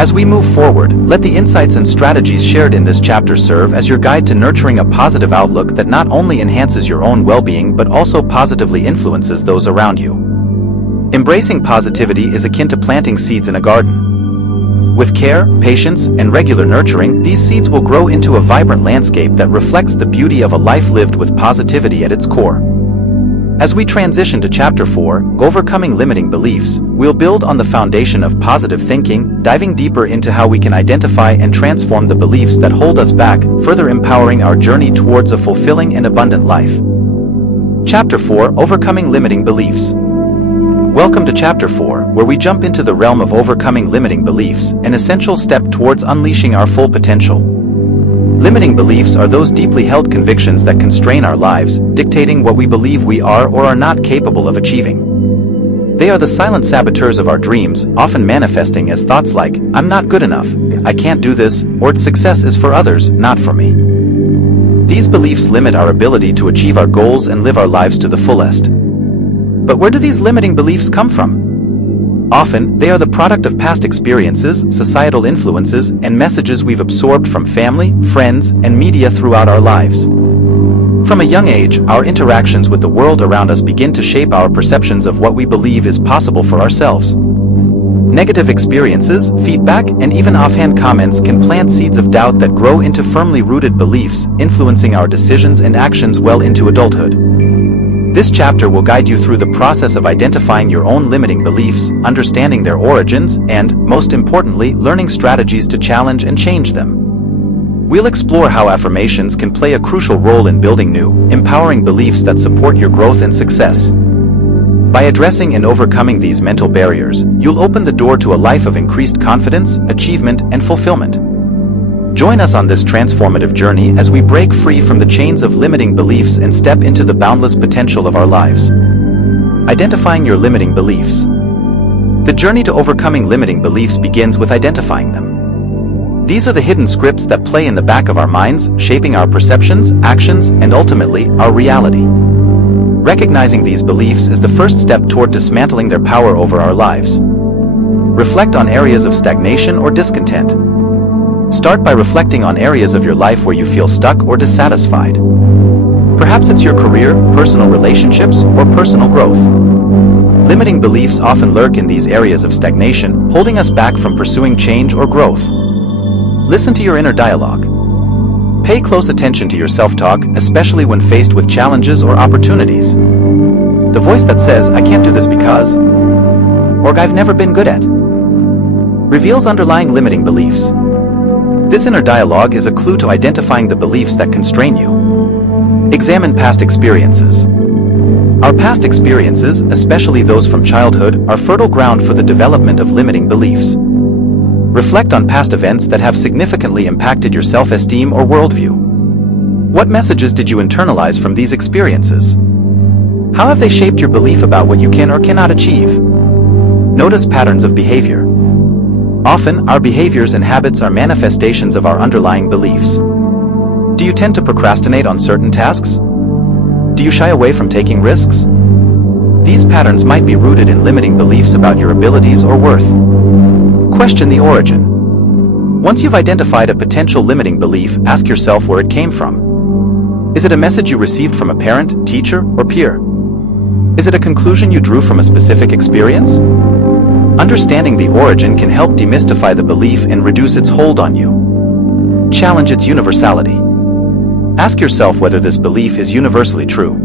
As we move forward, let the insights and strategies shared in this chapter serve as your guide to nurturing a positive outlook that not only enhances your own well-being but also positively influences those around you. Embracing positivity is akin to planting seeds in a garden. With care, patience, and regular nurturing, these seeds will grow into a vibrant landscape that reflects the beauty of a life lived with positivity at its core. As we transition to Chapter 4, Overcoming Limiting Beliefs, we'll build on the foundation of positive thinking, diving deeper into how we can identify and transform the beliefs that hold us back, further empowering our journey towards a fulfilling and abundant life. Chapter 4, Overcoming Limiting Beliefs. Welcome to Chapter 4, where we jump into the realm of overcoming limiting beliefs, an essential step towards unleashing our full potential. Limiting beliefs are those deeply held convictions that constrain our lives, dictating what we believe we are or are not capable of achieving. They are the silent saboteurs of our dreams, often manifesting as thoughts like, "I'm not good enough," "I can't do this," or "Success is for others, not for me." These beliefs limit our ability to achieve our goals and live our lives to the fullest. But where do these limiting beliefs come from? Often, they are the product of past experiences, societal influences, and messages we've absorbed from family, friends, and media throughout our lives. From a young age, our interactions with the world around us begin to shape our perceptions of what we believe is possible for ourselves. Negative experiences, feedback, and even offhand comments can plant seeds of doubt that grow into firmly rooted beliefs, influencing our decisions and actions well into adulthood. This chapter will guide you through the process of identifying your own limiting beliefs, understanding their origins, and, most importantly, learning strategies to challenge and change them. We'll explore how affirmations can play a crucial role in building new, empowering beliefs that support your growth and success. By addressing and overcoming these mental barriers, you'll open the door to a life of increased confidence, achievement, and fulfillment. Join us on this transformative journey as we break free from the chains of limiting beliefs and step into the boundless potential of our lives. Identifying your limiting beliefs. The journey to overcoming limiting beliefs begins with identifying them. These are the hidden scripts that play in the back of our minds, shaping our perceptions, actions, and ultimately, our reality. Recognizing these beliefs is the first step toward dismantling their power over our lives. Reflect on areas of stagnation or discontent. Start by reflecting on areas of your life where you feel stuck or dissatisfied. Perhaps it's your career, personal relationships, or personal growth. Limiting beliefs often lurk in these areas of stagnation, holding us back from pursuing change or growth. Listen to your inner dialogue. Pay close attention to your self-talk, especially when faced with challenges or opportunities. The voice that says, "I can't do this because," or "I've never been good at," reveals underlying limiting beliefs. This inner dialogue is a clue to identifying the beliefs that constrain you. Examine past experiences. Our past experiences, especially those from childhood, are fertile ground for the development of limiting beliefs. Reflect on past events that have significantly impacted your self-esteem or worldview. What messages did you internalize from these experiences? How have they shaped your belief about what you can or cannot achieve? Notice patterns of behavior. Often, our behaviors and habits are manifestations of our underlying beliefs. Do you tend to procrastinate on certain tasks? Do you shy away from taking risks? These patterns might be rooted in limiting beliefs about your abilities or worth. Question the origin. Once you've identified a potential limiting belief, ask yourself where it came from. Is it a message you received from a parent, teacher, or peer? Is it a conclusion you drew from a specific experience? Understanding the origin can help demystify the belief and reduce its hold on you. Challenge its universality. Ask yourself whether this belief is universally true.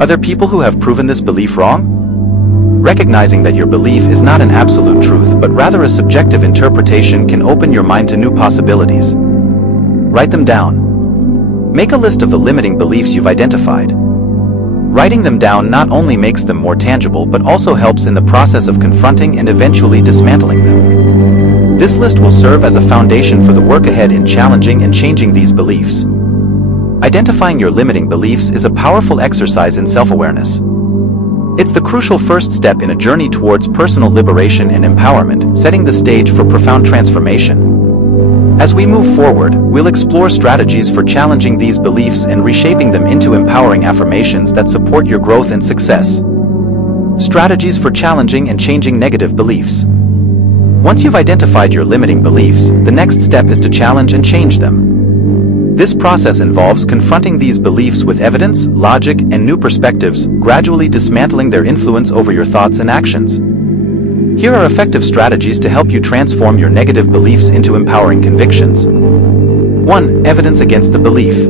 Are there people who have proven this belief wrong? Recognizing that your belief is not an absolute truth but rather a subjective interpretation can open your mind to new possibilities. Write them down. Make a list of the limiting beliefs you've identified. Writing them down not only makes them more tangible but also helps in the process of confronting and eventually dismantling them. This list will serve as a foundation for the work ahead in challenging and changing these beliefs. Identifying your limiting beliefs is a powerful exercise in self-awareness. It's the crucial first step in a journey towards personal liberation and empowerment, setting the stage for profound transformation. As we move forward, we'll explore strategies for challenging these beliefs and reshaping them into empowering affirmations that support your growth and success. Strategies for challenging and changing negative beliefs. Once you've identified your limiting beliefs, the next step is to challenge and change them. This process involves confronting these beliefs with evidence, logic, and new perspectives, gradually dismantling their influence over your thoughts and actions. Here are effective strategies to help you transform your negative beliefs into empowering convictions. 1. Evidence against the belief.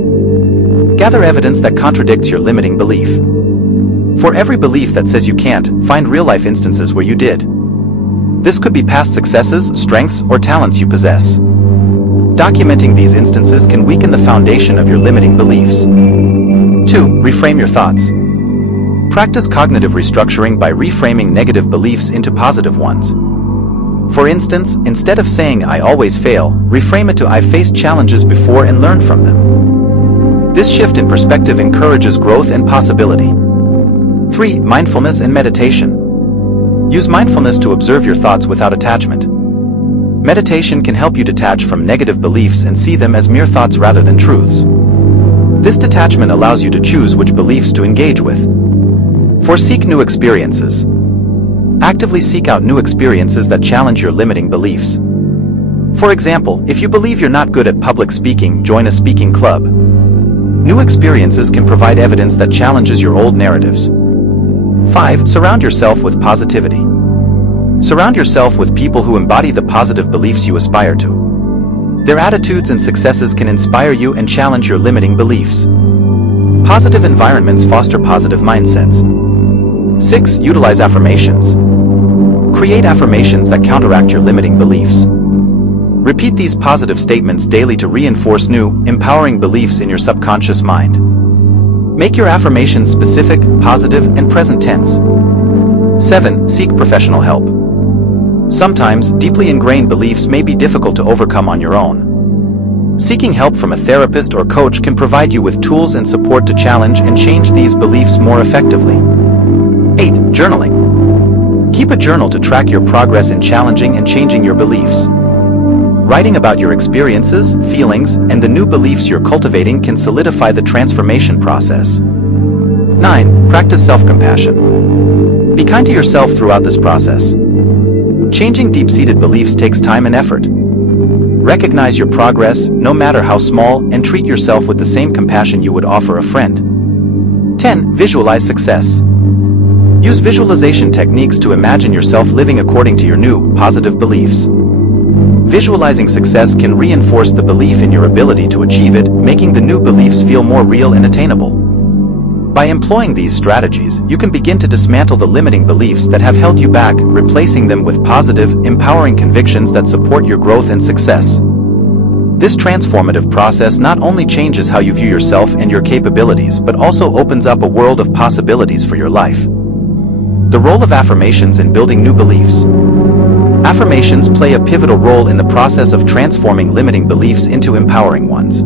Gather evidence that contradicts your limiting belief. For every belief that says you can't, find real-life instances where you did. This could be past successes, strengths, or talents you possess. Documenting these instances can weaken the foundation of your limiting beliefs. 2. Reframe your thoughts. Practice cognitive restructuring by reframing negative beliefs into positive ones. For instance, instead of saying "I always fail," reframe it to "I've faced challenges before and learned from them." This shift in perspective encourages growth and possibility. 3. Mindfulness and meditation. Use mindfulness to observe your thoughts without attachment. Meditation can help you detach from negative beliefs and see them as mere thoughts rather than truths. This detachment allows you to choose which beliefs to engage with. 4. Seek new experiences. Actively seek out new experiences that challenge your limiting beliefs. For example, if you believe you're not good at public speaking, join a speaking club. New experiences can provide evidence that challenges your old narratives. 5. Surround yourself with positivity. Surround yourself with people who embody the positive beliefs you aspire to. Their attitudes and successes can inspire you and challenge your limiting beliefs. Positive environments foster positive mindsets. 6. Utilize affirmations. Create affirmations that counteract your limiting beliefs. Repeat these positive statements daily to reinforce new, empowering beliefs in your subconscious mind. Make your affirmations specific, positive, and present tense. 7. Seek professional help. Sometimes, deeply ingrained beliefs may be difficult to overcome on your own. Seeking help from a therapist or coach can provide you with tools and support to challenge and change these beliefs more effectively. 8. Journaling. Keep a journal to track your progress in challenging and changing your beliefs. Writing about your experiences, feelings, and the new beliefs you're cultivating can solidify the transformation process. 9. Practice self-compassion. Be kind to yourself throughout this process. Changing deep-seated beliefs takes time and effort. Recognize your progress, no matter how small, and treat yourself with the same compassion you would offer a friend. 10. Visualize success. Use visualization techniques to imagine yourself living according to your new, positive beliefs. Visualizing success can reinforce the belief in your ability to achieve it, making the new beliefs feel more real and attainable. By employing these strategies, you can begin to dismantle the limiting beliefs that have held you back, replacing them with positive, empowering convictions that support your growth and success. This transformative process not only changes how you view yourself and your capabilities, but also opens up a world of possibilities for your life. The role of affirmations in building new beliefs. Affirmations play a pivotal role in the process of transforming limiting beliefs into empowering ones.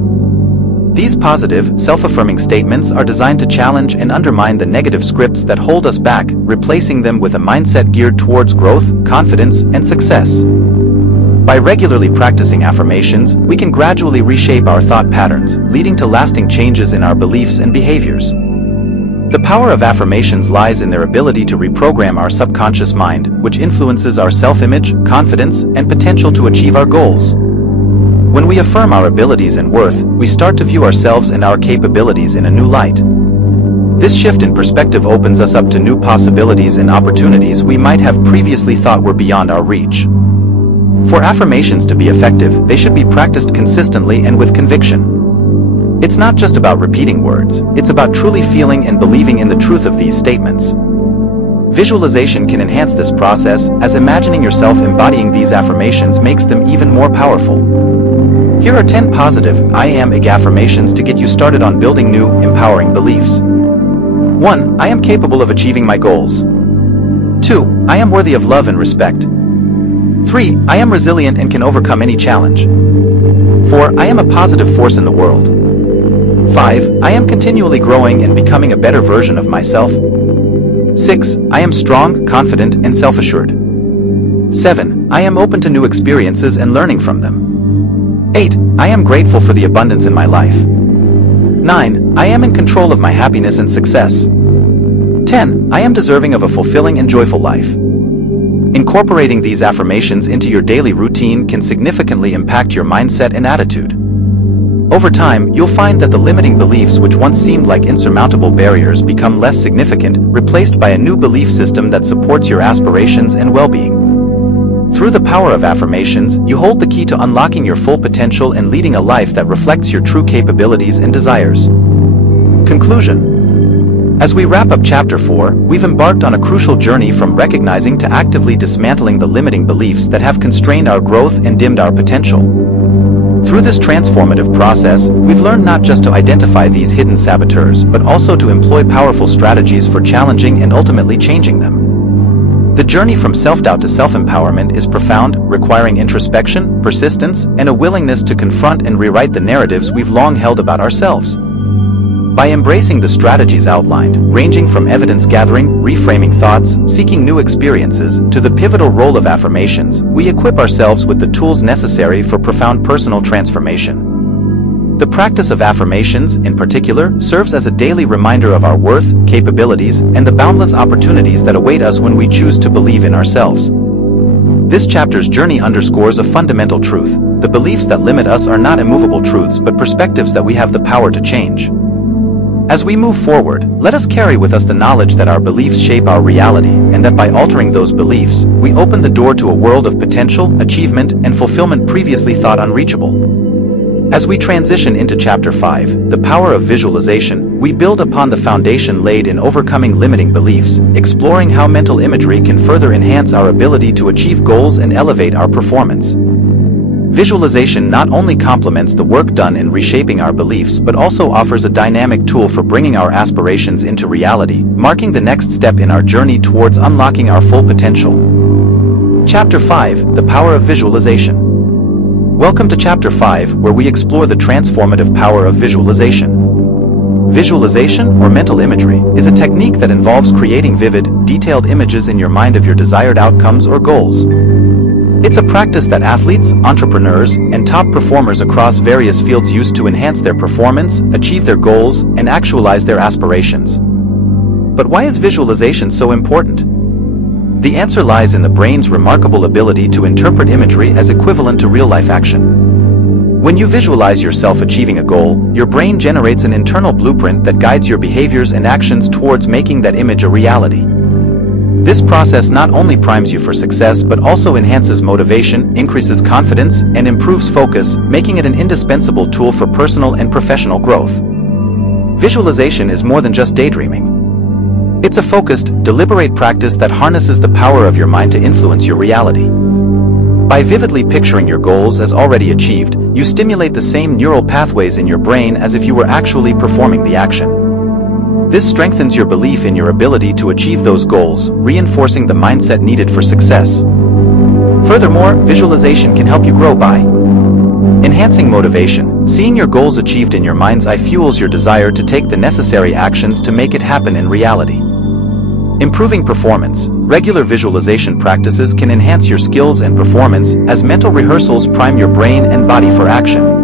These positive, self-affirming statements are designed to challenge and undermine the negative scripts that hold us back, replacing them with a mindset geared towards growth, confidence, and success. By regularly practicing affirmations, we can gradually reshape our thought patterns, leading to lasting changes in our beliefs and behaviors. The power of affirmations lies in their ability to reprogram our subconscious mind, which influences our self-image, confidence, and potential to achieve our goals. When we affirm our abilities and worth, we start to view ourselves and our capabilities in a new light. This shift in perspective opens us up to new possibilities and opportunities we might have previously thought were beyond our reach. For affirmations to be effective, they should be practiced consistently and with conviction. It's not just about repeating words, it's about truly feeling and believing in the truth of these statements. Visualization can enhance this process, as imagining yourself embodying these affirmations makes them even more powerful. Here are 10 positive, I am affirmations to get you started on building new, empowering beliefs. 1. I am capable of achieving my goals. 2. I am worthy of love and respect. 3. I am resilient and can overcome any challenge. 4. I am a positive force in the world. 5. I am continually growing and becoming a better version of myself. 6. I am strong, confident, and self-assured. 7. I am open to new experiences and learning from them. 8. I am grateful for the abundance in my life. 9. I am in control of my happiness and success. 10. I am deserving of a fulfilling and joyful life. Incorporating these affirmations into your daily routine can significantly impact your mindset and attitude. Over time, you'll find that the limiting beliefs which once seemed like insurmountable barriers become less significant, replaced by a new belief system that supports your aspirations and well-being. Through the power of affirmations, you hold the key to unlocking your full potential and leading a life that reflects your true capabilities and desires. Conclusion. As we wrap up Chapter 4, we've embarked on a crucial journey from recognizing to actively dismantling the limiting beliefs that have constrained our growth and dimmed our potential. Through this transformative process, we've learned not just to identify these hidden saboteurs, but also to employ powerful strategies for challenging and ultimately changing them. The journey from self-doubt to self-empowerment is profound, requiring introspection, persistence, and a willingness to confront and rewrite the narratives we've long held about ourselves. By embracing the strategies outlined, ranging from evidence gathering, reframing thoughts, seeking new experiences, to the pivotal role of affirmations, we equip ourselves with the tools necessary for profound personal transformation. The practice of affirmations, in particular, serves as a daily reminder of our worth, capabilities, and the boundless opportunities that await us when we choose to believe in ourselves. This chapter's journey underscores a fundamental truth: the beliefs that limit us are not immovable truths but perspectives that we have the power to change. As we move forward, let us carry with us the knowledge that our beliefs shape our reality, and that by altering those beliefs, we open the door to a world of potential, achievement, and fulfillment previously thought unreachable. As we transition into Chapter 5, the power of visualization, we build upon the foundation laid in overcoming limiting beliefs, exploring how mental imagery can further enhance our ability to achieve goals and elevate our performance. Visualization not only complements the work done in reshaping our beliefs but also offers a dynamic tool for bringing our aspirations into reality, marking the next step in our journey towards unlocking our full potential. Chapter 5, the power of visualization. Welcome to Chapter 5, where we explore the transformative power of visualization. Visualization, or mental imagery, is a technique that involves creating vivid, detailed images in your mind of your desired outcomes or goals. It's a practice that athletes, entrepreneurs, and top performers across various fields use to enhance their performance, achieve their goals, and actualize their aspirations. But why is visualization so important? The answer lies in the brain's remarkable ability to interpret imagery as equivalent to real-life action. When you visualize yourself achieving a goal, your brain generates an internal blueprint that guides your behaviors and actions towards making that image a reality. This process not only primes you for success but also enhances motivation, increases confidence, and improves focus, making it an indispensable tool for personal and professional growth. Visualization is more than just daydreaming. It's a focused, deliberate practice that harnesses the power of your mind to influence your reality. By vividly picturing your goals as already achieved, you stimulate the same neural pathways in your brain as if you were actually performing the action. This strengthens your belief in your ability to achieve those goals, reinforcing the mindset needed for success. Furthermore, visualization can help you grow by enhancing motivation. Seeing your goals achieved in your mind's eye fuels your desire to take the necessary actions to make it happen in reality. Improving performance. Regular visualization practices can enhance your skills and performance, as mental rehearsals prime your brain and body for action.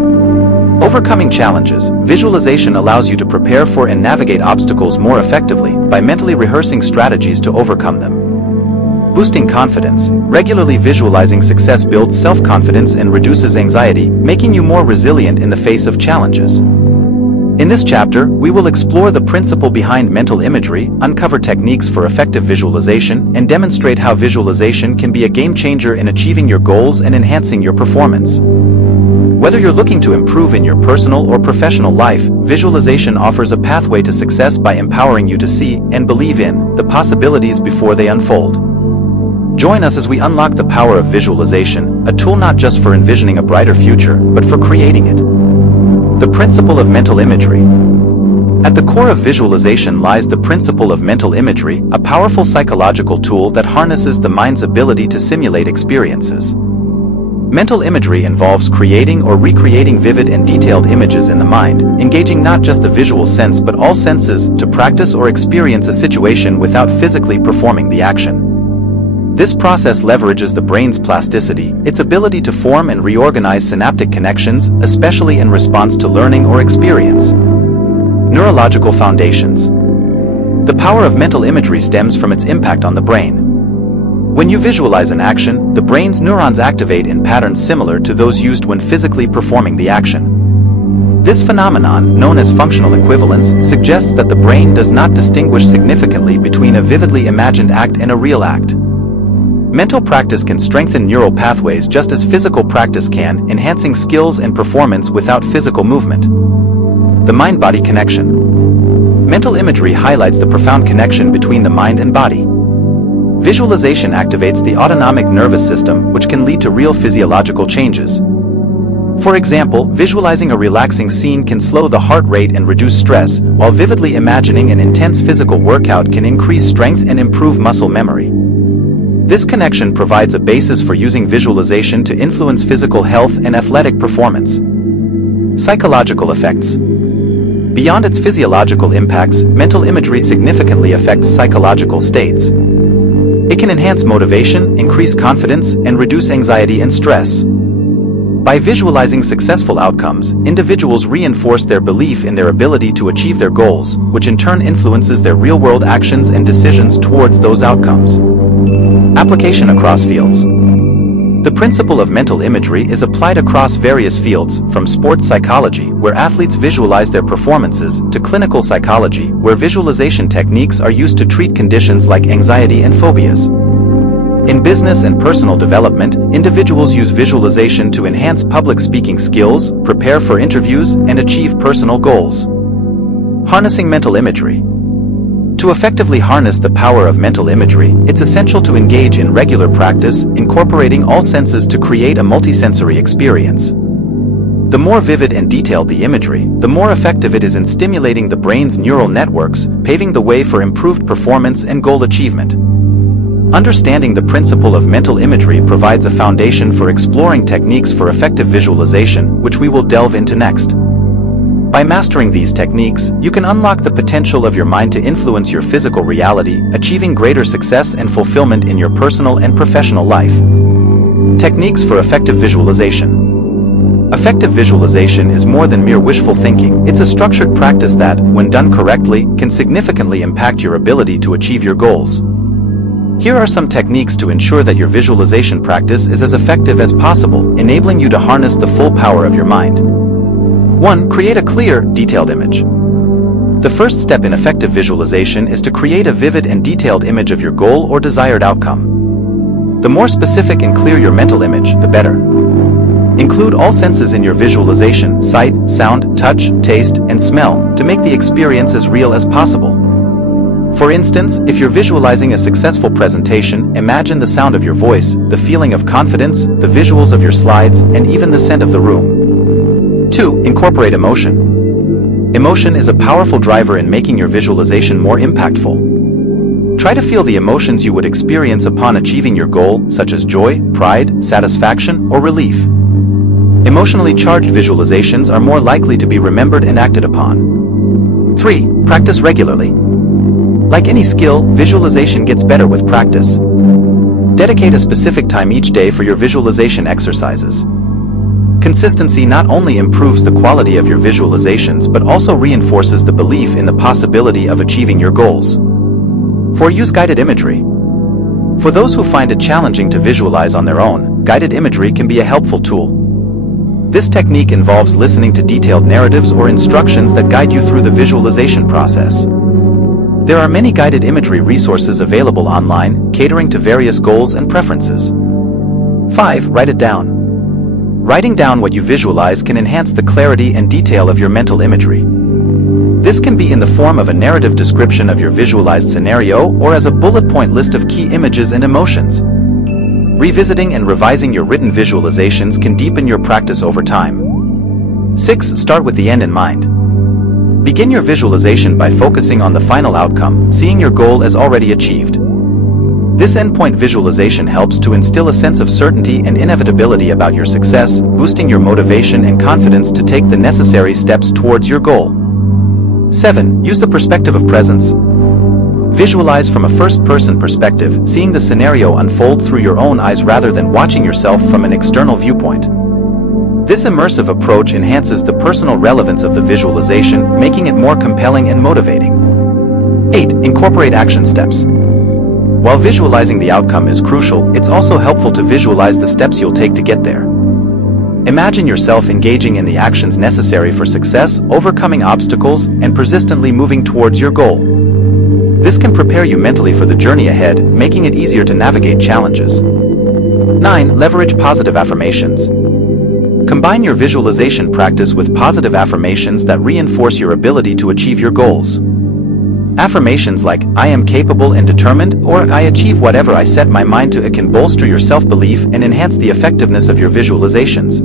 Overcoming challenges. Visualization allows you to prepare for and navigate obstacles more effectively by mentally rehearsing strategies to overcome them. Boosting confidence. Regularly visualizing success builds self-confidence and reduces anxiety, making you more resilient in the face of challenges. In this chapter, we will explore the principle behind mental imagery, uncover techniques for effective visualization, and demonstrate how visualization can be a game changer in achieving your goals and enhancing your performance. Whether you're looking to improve in your personal or professional life, visualization offers a pathway to success by empowering you to see and believe in the possibilities before they unfold. Join us as we unlock the power of visualization, a tool not just for envisioning a brighter future, but for creating it. The principle of mental imagery. At the core of visualization lies the principle of mental imagery, a powerful psychological tool that harnesses the mind's ability to simulate experiences. Mental imagery involves creating or recreating vivid and detailed images in the mind, engaging not just the visual sense but all senses to practice or experience a situation without physically performing the action. This process leverages the brain's plasticity, its ability to form and reorganize synaptic connections, especially in response to learning or experience. Neurological foundations. The power of mental imagery stems from its impact on the brain. When you visualize an action, the brain's neurons activate in patterns similar to those used when physically performing the action. This phenomenon, known as functional equivalence, suggests that the brain does not distinguish significantly between a vividly imagined act and a real act. Mental practice can strengthen neural pathways just as physical practice can, enhancing skills and performance without physical movement. The mind-body connection. Mental imagery highlights the profound connection between the mind and body. Visualization activates the autonomic nervous system, which can lead to real physiological changes. For example, visualizing a relaxing scene can slow the heart rate and reduce stress, while vividly imagining an intense physical workout can increase strength and improve muscle memory. This connection provides a basis for using visualization to influence physical health and athletic performance. Psychological effects. Beyond its physiological impacts, mental imagery significantly affects psychological states. It can enhance motivation, increase confidence, and reduce anxiety and stress. By visualizing successful outcomes, individuals reinforce their belief in their ability to achieve their goals, which in turn influences their real-world actions and decisions towards those outcomes. Application across fields. The principle of mental imagery is applied across various fields, from sports psychology, where athletes visualize their performances, to clinical psychology, where visualization techniques are used to treat conditions like anxiety and phobias. In business and personal development, individuals use visualization to enhance public speaking skills, prepare for interviews, and achieve personal goals. Harnessing mental imagery. To effectively harness the power of mental imagery, it's essential to engage in regular practice, incorporating all senses to create a multisensory experience. The more vivid and detailed the imagery, the more effective it is in stimulating the brain's neural networks, paving the way for improved performance and goal achievement. Understanding the principle of mental imagery provides a foundation for exploring techniques for effective visualization, which we will delve into next. By mastering these techniques, you can unlock the potential of your mind to influence your physical reality, achieving greater success and fulfillment in your personal and professional life. Techniques for effective visualization. Effective visualization is more than mere wishful thinking. It's a structured practice that, when done correctly, can significantly impact your ability to achieve your goals. Here are some techniques to ensure that your visualization practice is as effective as possible, enabling you to harness the full power of your mind. 1. Create a clear, detailed image. The first step in effective visualization is to create a vivid and detailed image of your goal or desired outcome. The more specific and clear your mental image, the better. Include all senses in your visualization: sight, sound, touch, taste, and smell, to make the experience as real as possible. For instance, if you're visualizing a successful presentation, imagine the sound of your voice, the feeling of confidence, the visuals of your slides, and even the scent of the room. 2. Incorporate emotion. Emotion is a powerful driver in making your visualization more impactful. Try to feel the emotions you would experience upon achieving your goal, such as joy, pride, satisfaction, or relief. Emotionally charged visualizations are more likely to be remembered and acted upon. 3. Practice regularly. Like any skill, visualization gets better with practice. Dedicate a specific time each day for your visualization exercises. Consistency not only improves the quality of your visualizations but also reinforces the belief in the possibility of achieving your goals. 4. Use guided imagery. For those who find it challenging to visualize on their own, guided imagery can be a helpful tool. This technique involves listening to detailed narratives or instructions that guide you through the visualization process. There are many guided imagery resources available online, catering to various goals and preferences. 5. Write it down. Writing down what you visualize can enhance the clarity and detail of your mental imagery. This can be in the form of a narrative description of your visualized scenario or as a bullet point list of key images and emotions. Revisiting and revising your written visualizations can deepen your practice over time. 6. Start with the end in mind. Begin your visualization by focusing on the final outcome, seeing your goal as already achieved. This endpoint visualization helps to instill a sense of certainty and inevitability about your success, boosting your motivation and confidence to take the necessary steps towards your goal. 7. Use the perspective of presence. Visualize from a first-person perspective, seeing the scenario unfold through your own eyes rather than watching yourself from an external viewpoint. This immersive approach enhances the personal relevance of the visualization, making it more compelling and motivating. 8. Incorporate action steps. While visualizing the outcome is crucial, it's also helpful to visualize the steps you'll take to get there. Imagine yourself engaging in the actions necessary for success, overcoming obstacles, and persistently moving towards your goal. This can prepare you mentally for the journey ahead, making it easier to navigate challenges. 9. Leverage positive affirmations. Combine your visualization practice with positive affirmations that reinforce your ability to achieve your goals. Affirmations like, "I am capable and determined," or "I achieve whatever I set my mind to," it can bolster your self-belief and enhance the effectiveness of your visualizations.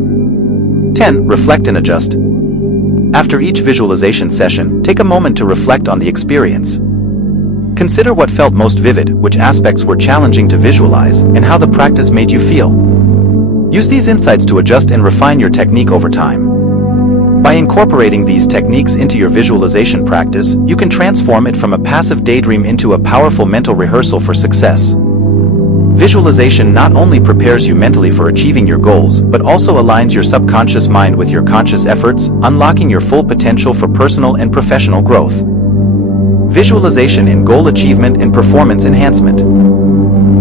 10. Reflect and adjust. After each visualization session, take a moment to reflect on the experience. Consider what felt most vivid, which aspects were challenging to visualize, and how the practice made you feel. Use these insights to adjust and refine your technique over time. By incorporating these techniques into your visualization practice, you can transform it from a passive daydream into a powerful mental rehearsal for success. Visualization not only prepares you mentally for achieving your goals, but also aligns your subconscious mind with your conscious efforts, unlocking your full potential for personal and professional growth. Visualization in goal achievement and performance enhancement.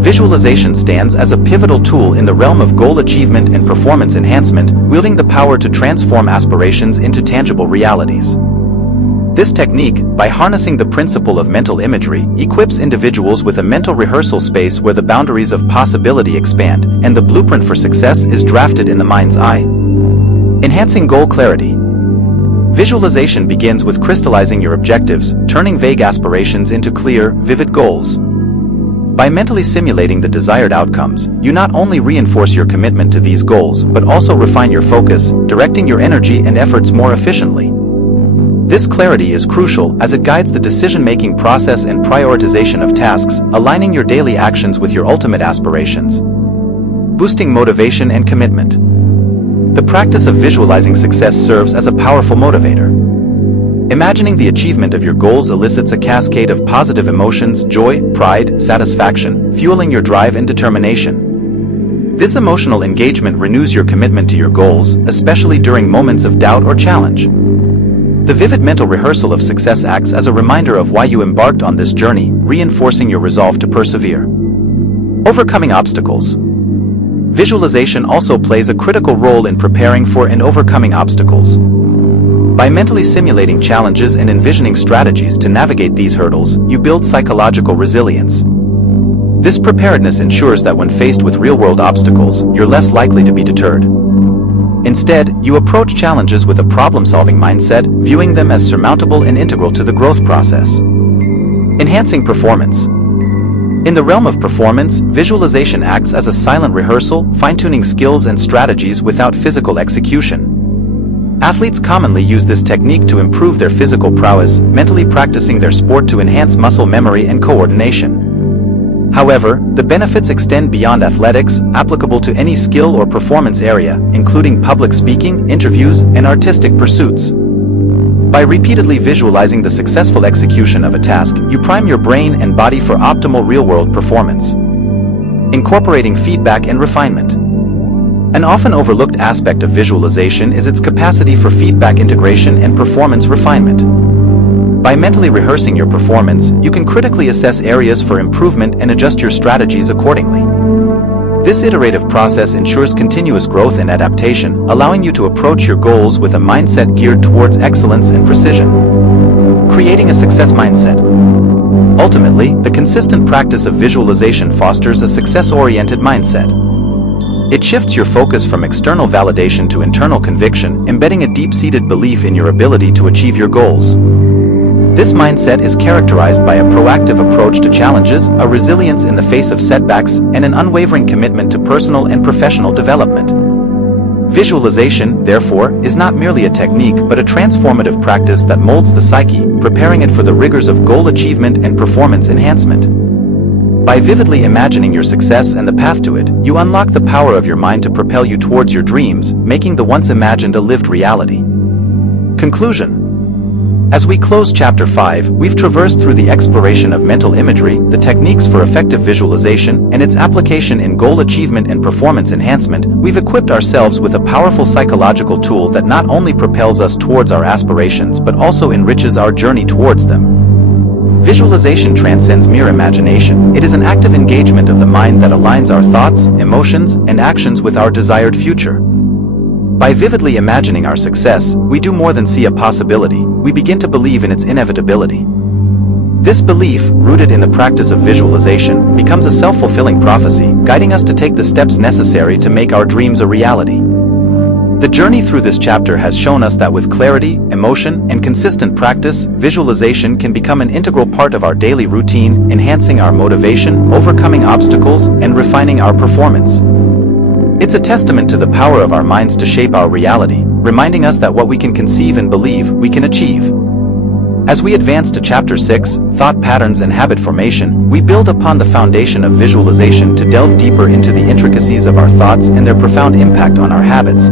Visualization stands as a pivotal tool in the realm of goal achievement and performance enhancement, wielding the power to transform aspirations into tangible realities. This technique, by harnessing the principle of mental imagery, equips individuals with a mental rehearsal space where the boundaries of possibility expand, and the blueprint for success is drafted in the mind's eye. Enhancing goal clarity. Visualization begins with crystallizing your objectives, turning vague aspirations into clear, vivid goals. By mentally simulating the desired outcomes, you not only reinforce your commitment to these goals, but also refine your focus, directing your energy and efforts more efficiently. This clarity is crucial as it guides the decision-making process and prioritization of tasks, aligning your daily actions with your ultimate aspirations. Boosting motivation and commitment. The practice of visualizing success serves as a powerful motivator. Imagining the achievement of your goals elicits a cascade of positive emotions, joy, pride, satisfaction, fueling your drive and determination. This emotional engagement renews your commitment to your goals, especially during moments of doubt or challenge. The vivid mental rehearsal of success acts as a reminder of why you embarked on this journey, reinforcing your resolve to persevere. Overcoming obstacles. Visualization also plays a critical role in preparing for and overcoming obstacles. By mentally simulating challenges and envisioning strategies to navigate these hurdles, you build psychological resilience. This preparedness ensures that when faced with real-world obstacles, you're less likely to be deterred. Instead, you approach challenges with a problem-solving mindset, viewing them as surmountable and integral to the growth process. Enhancing performance. In the realm of performance, visualization acts as a silent rehearsal, fine-tuning skills and strategies without physical execution. Athletes commonly use this technique to improve their physical prowess, mentally practicing their sport to enhance muscle memory and coordination. However, the benefits extend beyond athletics, applicable to any skill or performance area, including public speaking, interviews, and artistic pursuits. By repeatedly visualizing the successful execution of a task, you prime your brain and body for optimal real-world performance. Incorporating feedback and refinement. An often overlooked aspect of visualization is its capacity for feedback integration and performance refinement. By mentally rehearsing your performance, you can critically assess areas for improvement and adjust your strategies accordingly. This iterative process ensures continuous growth and adaptation, allowing you to approach your goals with a mindset geared towards excellence and precision. Creating a success mindset. Ultimately, the consistent practice of visualization fosters a success-oriented mindset. It shifts your focus from external validation to internal conviction, embedding a deep-seated belief in your ability to achieve your goals. This mindset is characterized by a proactive approach to challenges, a resilience in the face of setbacks, and an unwavering commitment to personal and professional development. Visualization, therefore, is not merely a technique but a transformative practice that molds the psyche, preparing it for the rigors of goal achievement and performance enhancement. By vividly imagining your success and the path to it, you unlock the power of your mind to propel you towards your dreams, making the once imagined a lived reality. Conclusion. As we close Chapter 5, we've traversed through the exploration of mental imagery, the techniques for effective visualization, and its application in goal achievement and performance enhancement. We've equipped ourselves with a powerful psychological tool that not only propels us towards our aspirations but also enriches our journey towards them. Visualization transcends mere imagination. It is an active engagement of the mind that aligns our thoughts, emotions, and actions with our desired future. By vividly imagining our success, we do more than see a possibility, we begin to believe in its inevitability. This belief, rooted in the practice of visualization, becomes a self-fulfilling prophecy, guiding us to take the steps necessary to make our dreams a reality. The journey through this chapter has shown us that with clarity, emotion, and consistent practice, visualization can become an integral part of our daily routine, enhancing our motivation, overcoming obstacles, and refining our performance. It's a testament to the power of our minds to shape our reality, reminding us that what we can conceive and believe, we can achieve. As we advance to Chapter 6, Thought Patterns and Habit Formation, we build upon the foundation of visualization to delve deeper into the intricacies of our thoughts and their profound impact on our habits.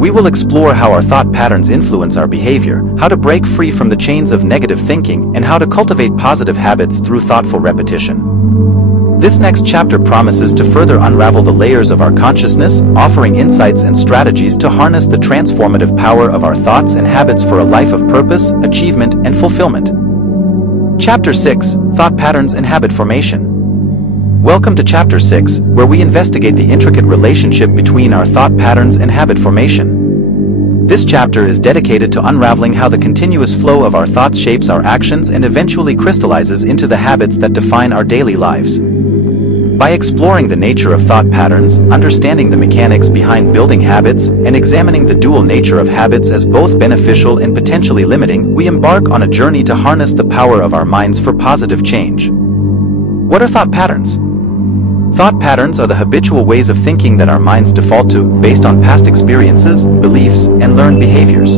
We will explore how our thought patterns influence our behavior, how to break free from the chains of negative thinking, and how to cultivate positive habits through thoughtful repetition. This next chapter promises to further unravel the layers of our consciousness, offering insights and strategies to harness the transformative power of our thoughts and habits for a life of purpose, achievement, and fulfillment. Chapter 6, Thought Patterns and Habit Formation. Welcome to Chapter 6, where we investigate the intricate relationship between our thought patterns and habit formation. This chapter is dedicated to unraveling how the continuous flow of our thoughts shapes our actions and eventually crystallizes into the habits that define our daily lives. By exploring the nature of thought patterns, understanding the mechanics behind building habits, and examining the dual nature of habits as both beneficial and potentially limiting, we embark on a journey to harness the power of our minds for positive change. What are thought patterns? Thought patterns are the habitual ways of thinking that our minds default to, based on past experiences, beliefs, and learned behaviors.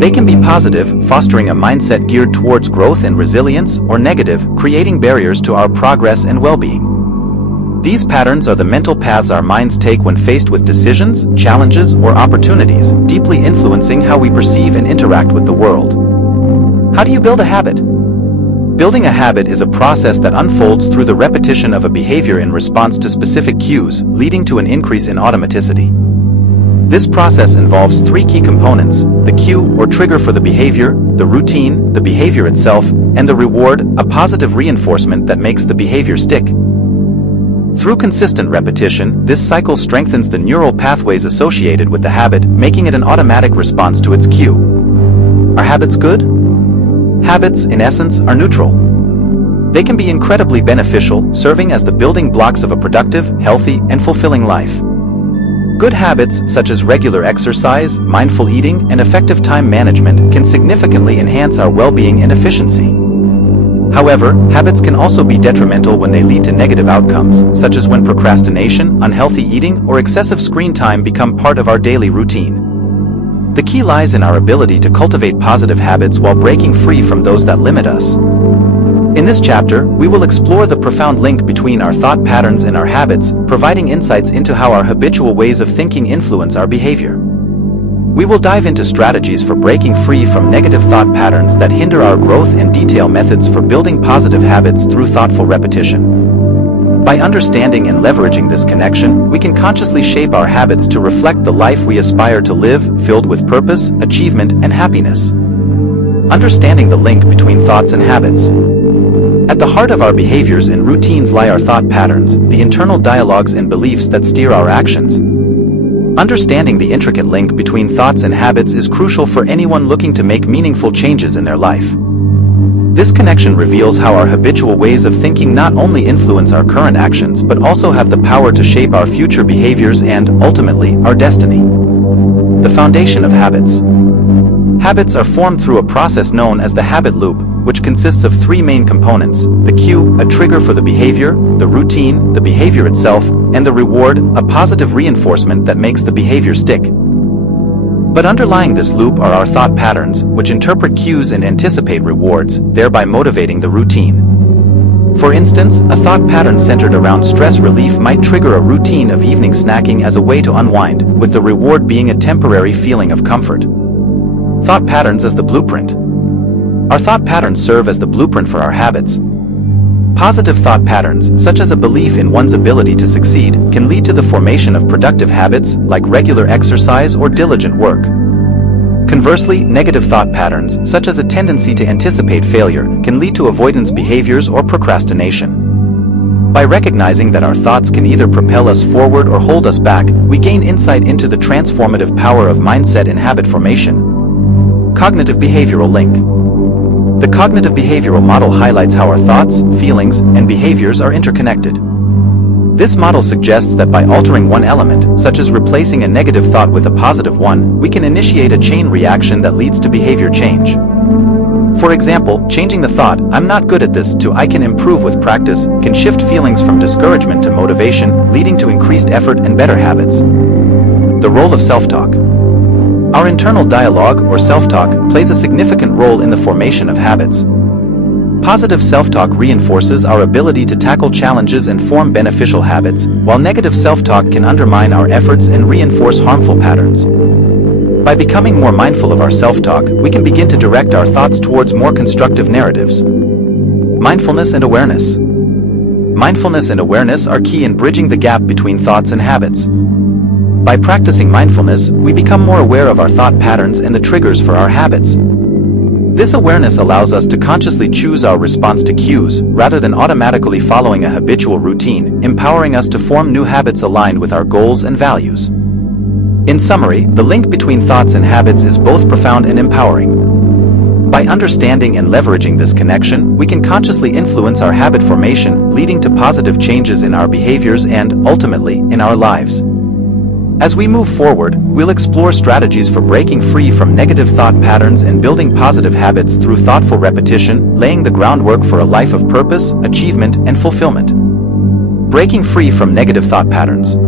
They can be positive, fostering a mindset geared towards growth and resilience, or negative, creating barriers to our progress and well-being. These patterns are the mental paths our minds take when faced with decisions, challenges, or opportunities, deeply influencing how we perceive and interact with the world. How do you build a habit? Building a habit is a process that unfolds through the repetition of a behavior in response to specific cues, leading to an increase in automaticity. This process involves three key components: the cue or trigger for the behavior, the routine, the behavior itself, and the reward, a positive reinforcement that makes the behavior stick. Through consistent repetition, this cycle strengthens the neural pathways associated with the habit, making it an automatic response to its cue. Are habits good? Habits, in essence, are neutral. They can be incredibly beneficial, serving as the building blocks of a productive, healthy, and fulfilling life. Good habits, such as regular exercise, mindful eating, and effective time management, can significantly enhance our well-being and efficiency. However, habits can also be detrimental when they lead to negative outcomes, such as when procrastination, unhealthy eating, or excessive screen time become part of our daily routine. The key lies in our ability to cultivate positive habits while breaking free from those that limit us. In this chapter, we will explore the profound link between our thought patterns and our habits, providing insights into how our habitual ways of thinking influence our behavior. We will dive into strategies for breaking free from negative thought patterns that hinder our growth and detail methods for building positive habits through thoughtful repetition. By understanding and leveraging this connection, we can consciously shape our habits to reflect the life we aspire to live, filled with purpose, achievement, and happiness. Understanding the link between thoughts and habits. At the heart of our behaviors and routines lie our thought patterns, the internal dialogues and beliefs that steer our actions. Understanding the intricate link between thoughts and habits is crucial for anyone looking to make meaningful changes in their life. This connection reveals how our habitual ways of thinking not only influence our current actions but also have the power to shape our future behaviors and, ultimately, our destiny. The foundation of habits. Habits are formed through a process known as the habit loop, which consists of three main components: the cue, a trigger for the behavior, the routine, the behavior itself, and the reward, a positive reinforcement that makes the behavior stick. But underlying this loop are our thought patterns, which interpret cues and anticipate rewards, thereby motivating the routine. For instance, a thought pattern centered around stress relief might trigger a routine of evening snacking as a way to unwind, with the reward being a temporary feeling of comfort. Thought patterns as the blueprint. Our thought patterns serve as the blueprint for our habits. Positive thought patterns, such as a belief in one's ability to succeed, can lead to the formation of productive habits, like regular exercise or diligent work. Conversely, negative thought patterns, such as a tendency to anticipate failure, can lead to avoidance behaviors or procrastination. By recognizing that our thoughts can either propel us forward or hold us back, we gain insight into the transformative power of mindset and habit formation. Cognitive behavioral link. The cognitive behavioral model highlights how our thoughts, feelings, and behaviors are interconnected. This model suggests that by altering one element, such as replacing a negative thought with a positive one, we can initiate a chain reaction that leads to behavior change. For example, changing the thought, "I'm not good at this," to "I can improve with practice," can shift feelings from discouragement to motivation, leading to increased effort and better habits. The role of self-talk. Our internal dialogue, or self-talk, plays a significant role in the formation of habits. Positive self-talk reinforces our ability to tackle challenges and form beneficial habits, while negative self-talk can undermine our efforts and reinforce harmful patterns. By becoming more mindful of our self-talk, we can begin to direct our thoughts towards more constructive narratives. Mindfulness and awareness. Mindfulness and awareness are key in bridging the gap between thoughts and habits. By practicing mindfulness, we become more aware of our thought patterns and the triggers for our habits. This awareness allows us to consciously choose our response to cues, rather than automatically following a habitual routine, empowering us to form new habits aligned with our goals and values. In summary, the link between thoughts and habits is both profound and empowering. By understanding and leveraging this connection, we can consciously influence our habit formation, leading to positive changes in our behaviors and, ultimately, in our lives. As we move forward, we'll explore strategies for breaking free from negative thought patterns and building positive habits through thoughtful repetition, laying the groundwork for a life of purpose, achievement, and fulfillment. Breaking free from negative thought patterns.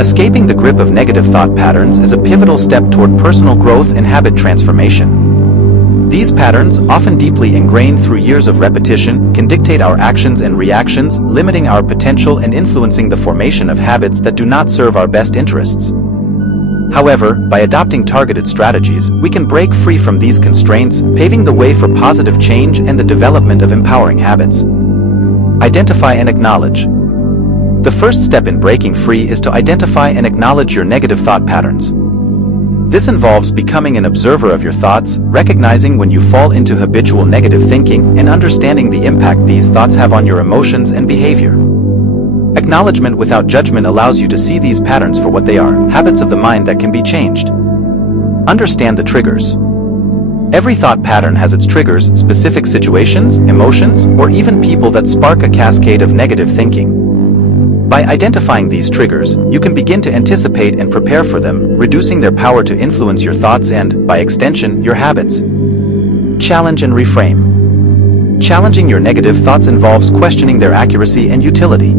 Escaping the grip of negative thought patterns is a pivotal step toward personal growth and habit transformation. These patterns, often deeply ingrained through years of repetition, can dictate our actions and reactions, limiting our potential and influencing the formation of habits that do not serve our best interests. However, by adopting targeted strategies, we can break free from these constraints, paving the way for positive change and the development of empowering habits. Identify and acknowledge. The first step in breaking free is to identify and acknowledge your negative thought patterns. This involves becoming an observer of your thoughts, recognizing when you fall into habitual negative thinking, and understanding the impact these thoughts have on your emotions and behavior. Acknowledgement without judgment allows you to see these patterns for what they are, habits of the mind that can be changed. Understand the triggers. Every thought pattern has its triggers, specific situations, emotions, or even people that spark a cascade of negative thinking. By identifying these triggers, you can begin to anticipate and prepare for them, reducing their power to influence your thoughts and, by extension, your habits. Challenge and reframe. Challenging your negative thoughts involves questioning their accuracy and utility.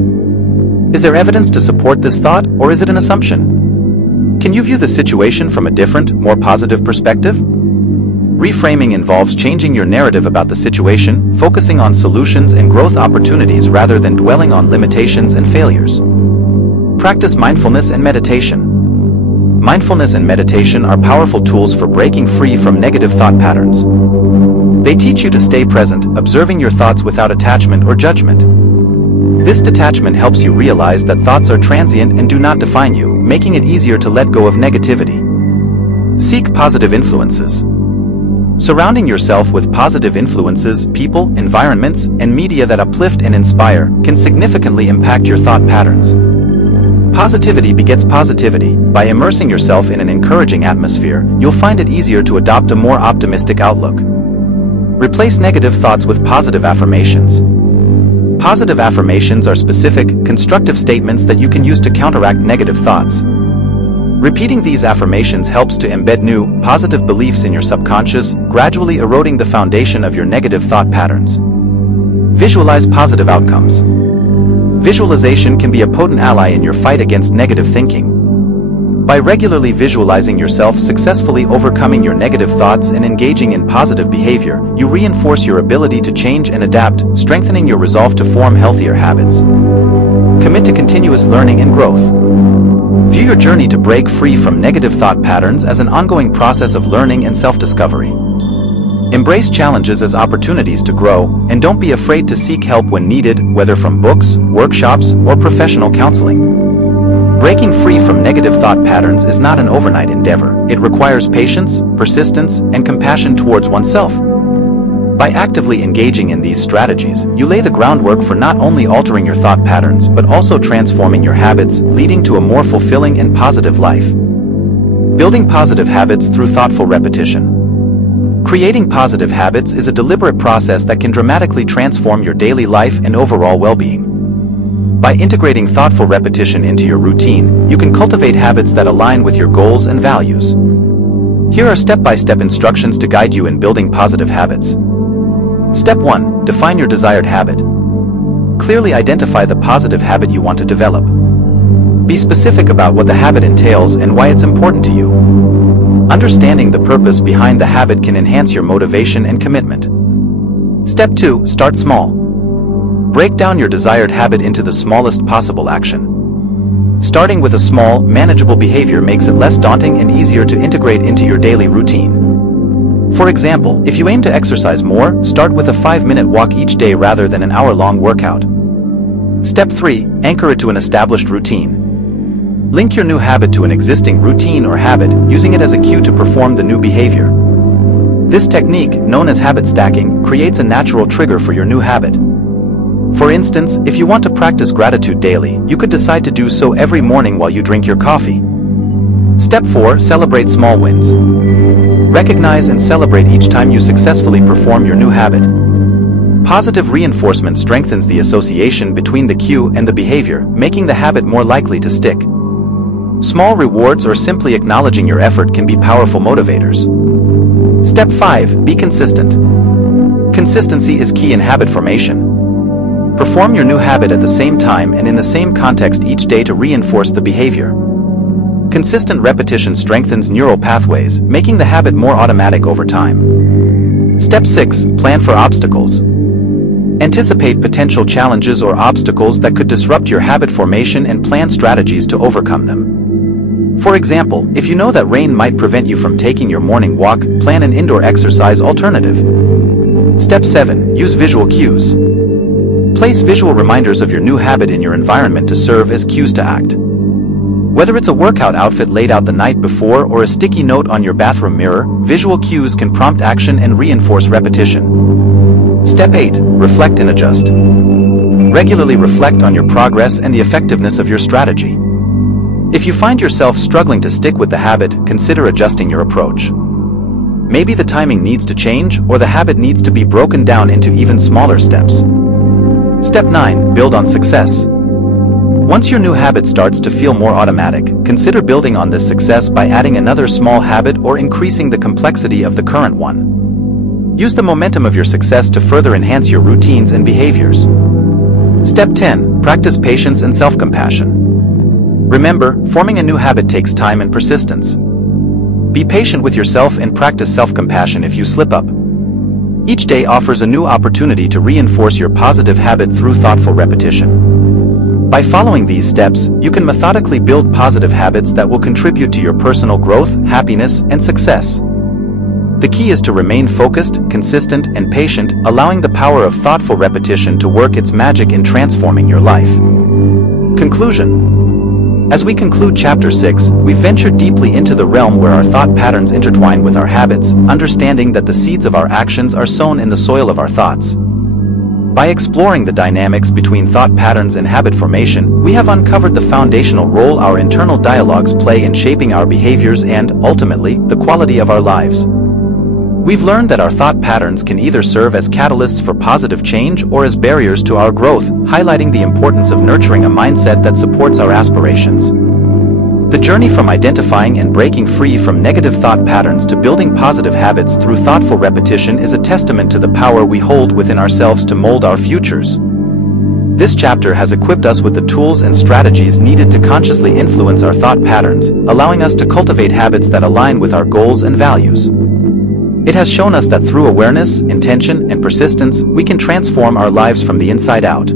Is there evidence to support this thought, or is it an assumption? Can you view the situation from a different, more positive perspective? Reframing involves changing your narrative about the situation, focusing on solutions and growth opportunities rather than dwelling on limitations and failures. Practice mindfulness and meditation. Mindfulness and meditation are powerful tools for breaking free from negative thought patterns. They teach you to stay present, observing your thoughts without attachment or judgment. This detachment helps you realize that thoughts are transient and do not define you, making it easier to let go of negativity. Seek positive influences. Surrounding yourself with positive influences, people, environments, and media that uplift and inspire can significantly impact your thought patterns. Positivity begets positivity. By immersing yourself in an encouraging atmosphere, you'll find it easier to adopt a more optimistic outlook. Replace negative thoughts with positive affirmations. Positive affirmations are specific, constructive statements that you can use to counteract negative thoughts. Repeating these affirmations helps to embed new, positive beliefs in your subconscious, gradually eroding the foundation of your negative thought patterns. Visualize positive outcomes. Visualization can be a potent ally in your fight against negative thinking. By regularly visualizing yourself successfully overcoming your negative thoughts and engaging in positive behavior, you reinforce your ability to change and adapt, strengthening your resolve to form healthier habits. Commit to continuous learning and growth. View your journey to break free from negative thought patterns as an ongoing process of learning and self-discovery. Embrace challenges as opportunities to grow, and don't be afraid to seek help when needed, whether from books, workshops, or professional counseling. Breaking free from negative thought patterns is not an overnight endeavor. it requires patience, persistence, and compassion towards oneself. By actively engaging in these strategies, you lay the groundwork for not only altering your thought patterns but also transforming your habits, leading to a more fulfilling and positive life. Building positive habits through thoughtful repetition. Creating positive habits is a deliberate process that can dramatically transform your daily life and overall well-being. By integrating thoughtful repetition into your routine, you can cultivate habits that align with your goals and values. Here are step-by-step instructions to guide you in building positive habits. Step 1. Define your desired habit. Clearly identify the positive habit you want to develop. Be specific about what the habit entails and why it's important to you. Understanding the purpose behind the habit can enhance your motivation and commitment. Step 2. Start small. Break down your desired habit into the smallest possible action. Starting with a small, manageable behavior makes it less daunting and easier to integrate into your daily routine. For example, if you aim to exercise more, start with a 5-minute walk each day rather than an hour-long workout. Step 3. Anchor it to an established routine. Link your new habit to an existing routine or habit, using it as a cue to perform the new behavior. This technique, known as habit stacking, creates a natural trigger for your new habit. For instance, if you want to practice gratitude daily, you could decide to do so every morning while you drink your coffee. Step 4. Celebrate small wins. Recognize and celebrate each time you successfully perform your new habit. Positive reinforcement strengthens the association between the cue and the behavior, making the habit more likely to stick. Small rewards or simply acknowledging your effort can be powerful motivators. Step 5. Be consistent. Consistency is key in habit formation. Perform your new habit at the same time and in the same context each day to reinforce the behavior. Consistent repetition strengthens neural pathways, making the habit more automatic over time. Step 6. Plan for obstacles. Anticipate potential challenges or obstacles that could disrupt your habit formation and plan strategies to overcome them. For example, if you know that rain might prevent you from taking your morning walk, plan an indoor exercise alternative. Step 7. Use visual cues. Place visual reminders of your new habit in your environment to serve as cues to act. Whether it's a workout outfit laid out the night before or a sticky note on your bathroom mirror, visual cues can prompt action and reinforce repetition. Step 8. Reflect and adjust. Regularly reflect on your progress and the effectiveness of your strategy. If you find yourself struggling to stick with the habit, consider adjusting your approach. Maybe the timing needs to change, or the habit needs to be broken down into even smaller steps. Step 9. Build on success. Once your new habit starts to feel more automatic, consider building on this success by adding another small habit or increasing the complexity of the current one. Use the momentum of your success to further enhance your routines and behaviors. Step 10. Practice patience and self-compassion. Remember, forming a new habit takes time and persistence. Be patient with yourself and practice self-compassion if you slip up. Each day offers a new opportunity to reinforce your positive habit through thoughtful repetition. By following these steps, you can methodically build positive habits that will contribute to your personal growth, happiness, and success. The key is to remain focused, consistent, and patient, allowing the power of thoughtful repetition to work its magic in transforming your life. Conclusion. As we conclude Chapter 6, we venture deeply into the realm where our thought patterns intertwine with our habits, understanding that the seeds of our actions are sown in the soil of our thoughts. By exploring the dynamics between thought patterns and habit formation, we have uncovered the foundational role our internal dialogues play in shaping our behaviors and, ultimately, the quality of our lives. We've learned that our thought patterns can either serve as catalysts for positive change or as barriers to our growth, highlighting the importance of nurturing a mindset that supports our aspirations. The journey from identifying and breaking free from negative thought patterns to building positive habits through thoughtful repetition is a testament to the power we hold within ourselves to mold our futures. This chapter has equipped us with the tools and strategies needed to consciously influence our thought patterns, allowing us to cultivate habits that align with our goals and values. It has shown us that through awareness, intention, and persistence, we can transform our lives from the inside out.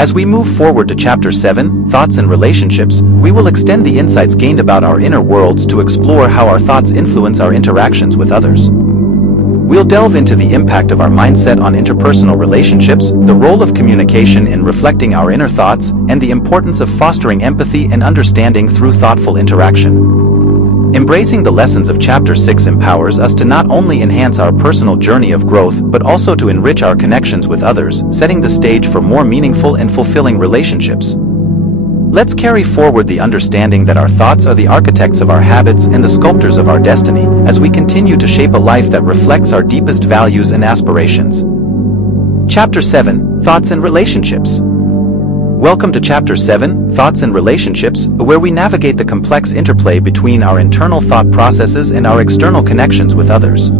As we move forward to Chapter 7, Thoughts and Relationships, we will extend the insights gained about our inner worlds to explore how our thoughts influence our interactions with others. We'll delve into the impact of our mindset on interpersonal relationships, the role of communication in reflecting our inner thoughts, and the importance of fostering empathy and understanding through thoughtful interaction. Embracing the lessons of Chapter 6 empowers us to not only enhance our personal journey of growth but also to enrich our connections with others, setting the stage for more meaningful and fulfilling relationships. Let's carry forward the understanding that our thoughts are the architects of our habits and the sculptors of our destiny, as we continue to shape a life that reflects our deepest values and aspirations. Chapter 7, Thoughts and Relationships. Welcome to Chapter 7, Thoughts and Relationships, where we navigate the complex interplay between our internal thought processes and our external connections with others.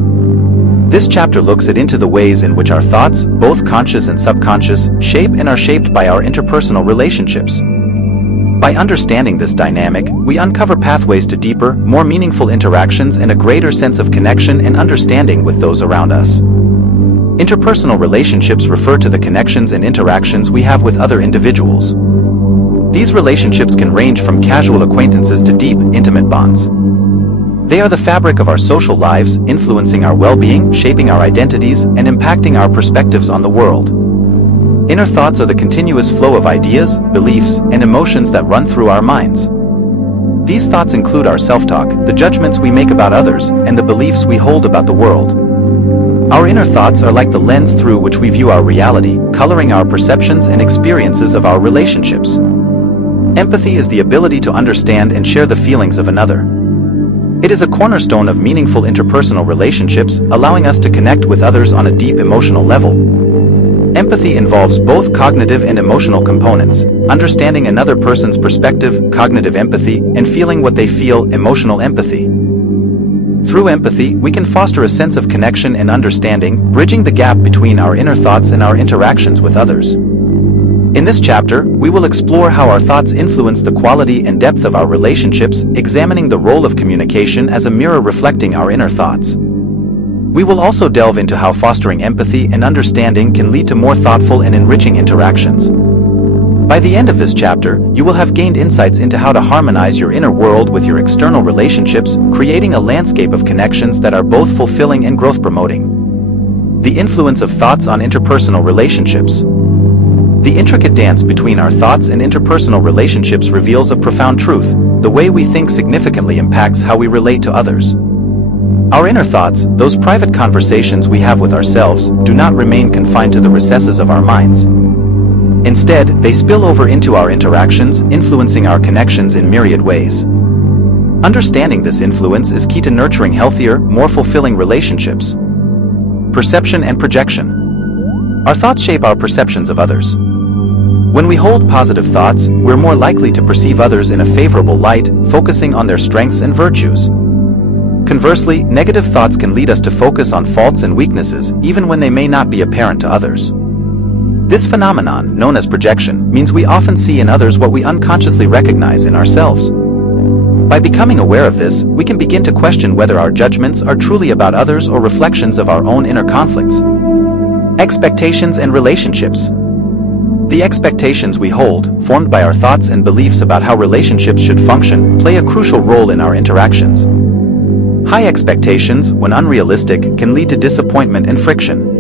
This chapter looks into the ways in which our thoughts, both conscious and subconscious, shape and are shaped by our interpersonal relationships. By understanding this dynamic, we uncover pathways to deeper, more meaningful interactions and a greater sense of connection and understanding with those around us. Interpersonal relationships refer to the connections and interactions we have with other individuals. These relationships can range from casual acquaintances to deep, intimate bonds. They are the fabric of our social lives, influencing our well-being, shaping our identities, and impacting our perspectives on the world. Inner thoughts are the continuous flow of ideas, beliefs, and emotions that run through our minds. These thoughts include our self-talk, the judgments we make about others, and the beliefs we hold about the world. Our inner thoughts are like the lens through which we view our reality, coloring our perceptions and experiences of our relationships. Empathy is the ability to understand and share the feelings of another. It is a cornerstone of meaningful interpersonal relationships, allowing us to connect with others on a deep emotional level. Empathy involves both cognitive and emotional components, understanding another person's perspective, cognitive empathy, and feeling what they feel, emotional empathy. Through empathy, we can foster a sense of connection and understanding, bridging the gap between our inner thoughts and our interactions with others. In this chapter, we will explore how our thoughts influence the quality and depth of our relationships, examining the role of communication as a mirror reflecting our inner thoughts. We will also delve into how fostering empathy and understanding can lead to more thoughtful and enriching interactions. By the end of this chapter, you will have gained insights into how to harmonize your inner world with your external relationships, creating a landscape of connections that are both fulfilling and growth-promoting. The influence of thoughts on interpersonal relationships. The intricate dance between our thoughts and interpersonal relationships reveals a profound truth: the way we think significantly impacts how we relate to others. Our inner thoughts, those private conversations we have with ourselves, do not remain confined to the recesses of our minds. Instead, they spill over into our interactions, influencing our connections in myriad ways. Understanding this influence is key to nurturing healthier, more fulfilling relationships. Perception and projection. Our thoughts shape our perceptions of others. When we hold positive thoughts, we're more likely to perceive others in a favorable light, focusing on their strengths and virtues. Conversely, negative thoughts can lead us to focus on faults and weaknesses, even when they may not be apparent to others. This phenomenon, known as projection, means we often see in others what we unconsciously recognize in ourselves. By becoming aware of this, we can begin to question whether our judgments are truly about others or reflections of our own inner conflicts. Expectations and relationships. The expectations we hold, formed by our thoughts and beliefs about how relationships should function, play a crucial role in our interactions. High expectations, when unrealistic, can lead to disappointment and friction.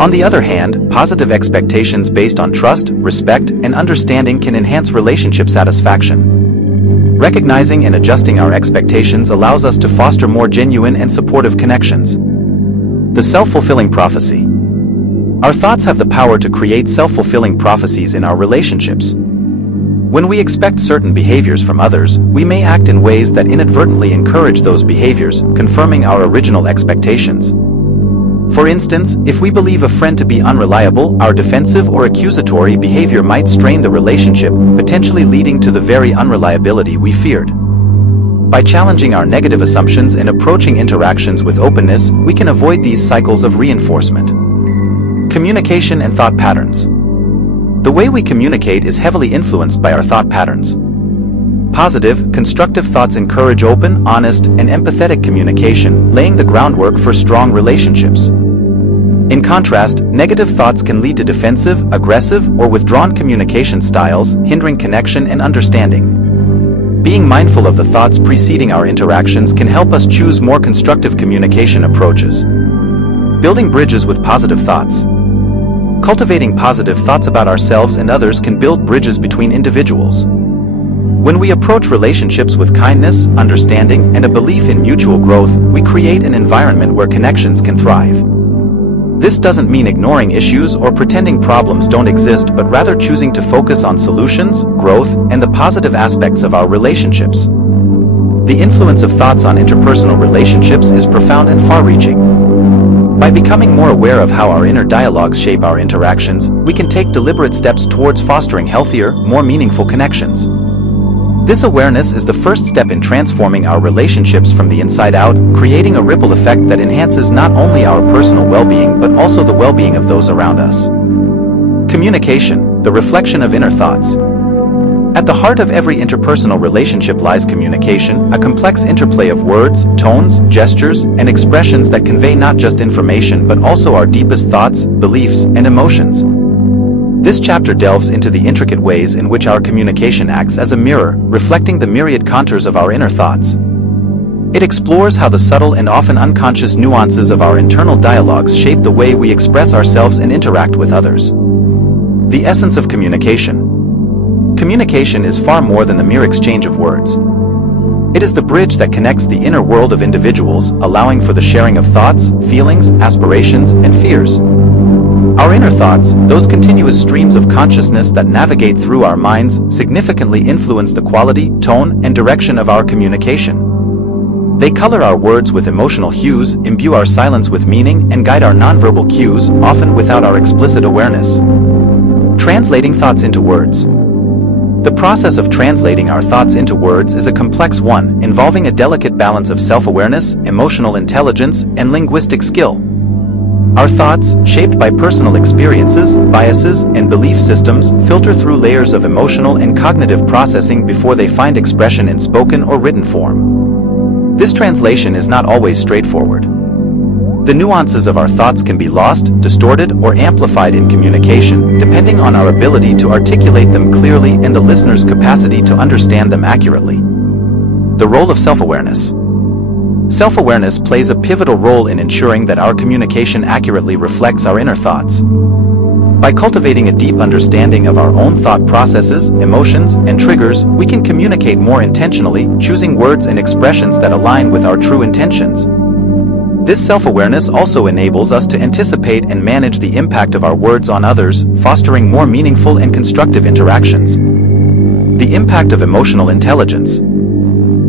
On the other hand, positive expectations based on trust, respect, and understanding can enhance relationship satisfaction. Recognizing and adjusting our expectations allows us to foster more genuine and supportive connections. The self-fulfilling prophecy. Our thoughts have the power to create self-fulfilling prophecies in our relationships. When we expect certain behaviors from others, we may act in ways that inadvertently encourage those behaviors, confirming our original expectations. For instance, if we believe a friend to be unreliable, our defensive or accusatory behavior might strain the relationship, potentially leading to the very unreliability we feared. By challenging our negative assumptions and approaching interactions with openness, we can avoid these cycles of reinforcement. Communication and thought patterns. The way we communicate is heavily influenced by our thought patterns. Positive, constructive thoughts encourage open, honest, and empathetic communication, laying the groundwork for strong relationships. In contrast, negative thoughts can lead to defensive, aggressive, or withdrawn communication styles, hindering connection and understanding. Being mindful of the thoughts preceding our interactions can help us choose more constructive communication approaches. Building bridges with positive thoughts. Cultivating positive thoughts about ourselves and others can build bridges between individuals. When we approach relationships with kindness, understanding, and a belief in mutual growth, we create an environment where connections can thrive. This doesn't mean ignoring issues or pretending problems don't exist, but rather choosing to focus on solutions, growth, and the positive aspects of our relationships. The influence of thoughts on interpersonal relationships is profound and far-reaching. By becoming more aware of how our inner dialogues shape our interactions, we can take deliberate steps towards fostering healthier, more meaningful connections. This awareness is the first step in transforming our relationships from the inside out, creating a ripple effect that enhances not only our personal well-being but also the well-being of those around us. Communication, the reflection of inner thoughts. At the heart of every interpersonal relationship lies communication, a complex interplay of words, tones, gestures, and expressions that convey not just information but also our deepest thoughts, beliefs, and emotions. This chapter delves into the intricate ways in which our communication acts as a mirror, reflecting the myriad contours of our inner thoughts. It explores how the subtle and often unconscious nuances of our internal dialogues shape the way we express ourselves and interact with others. The essence of communication. Communication is far more than the mere exchange of words. It is the bridge that connects the inner world of individuals, allowing for the sharing of thoughts, feelings, aspirations, and fears. Our inner thoughts, those continuous streams of consciousness that navigate through our minds, significantly influence the quality, tone, and direction of our communication. They color our words with emotional hues, imbue our silence with meaning, and guide our nonverbal cues, often without our explicit awareness. Translating thoughts into words. The process of translating our thoughts into words is a complex one, involving a delicate balance of self-awareness, emotional intelligence, and linguistic skill. Our thoughts, shaped by personal experiences, biases, and belief systems, filter through layers of emotional and cognitive processing before they find expression in spoken or written form. This translation is not always straightforward. The nuances of our thoughts can be lost, distorted, or amplified in communication, depending on our ability to articulate them clearly and the listener's capacity to understand them accurately. The role of self-awareness. Self-awareness plays a pivotal role in ensuring that our communication accurately reflects our inner thoughts. By cultivating a deep understanding of our own thought processes, emotions, and triggers, we can communicate more intentionally, choosing words and expressions that align with our true intentions. This self-awareness also enables us to anticipate and manage the impact of our words on others, fostering more meaningful and constructive interactions. The impact of emotional intelligence.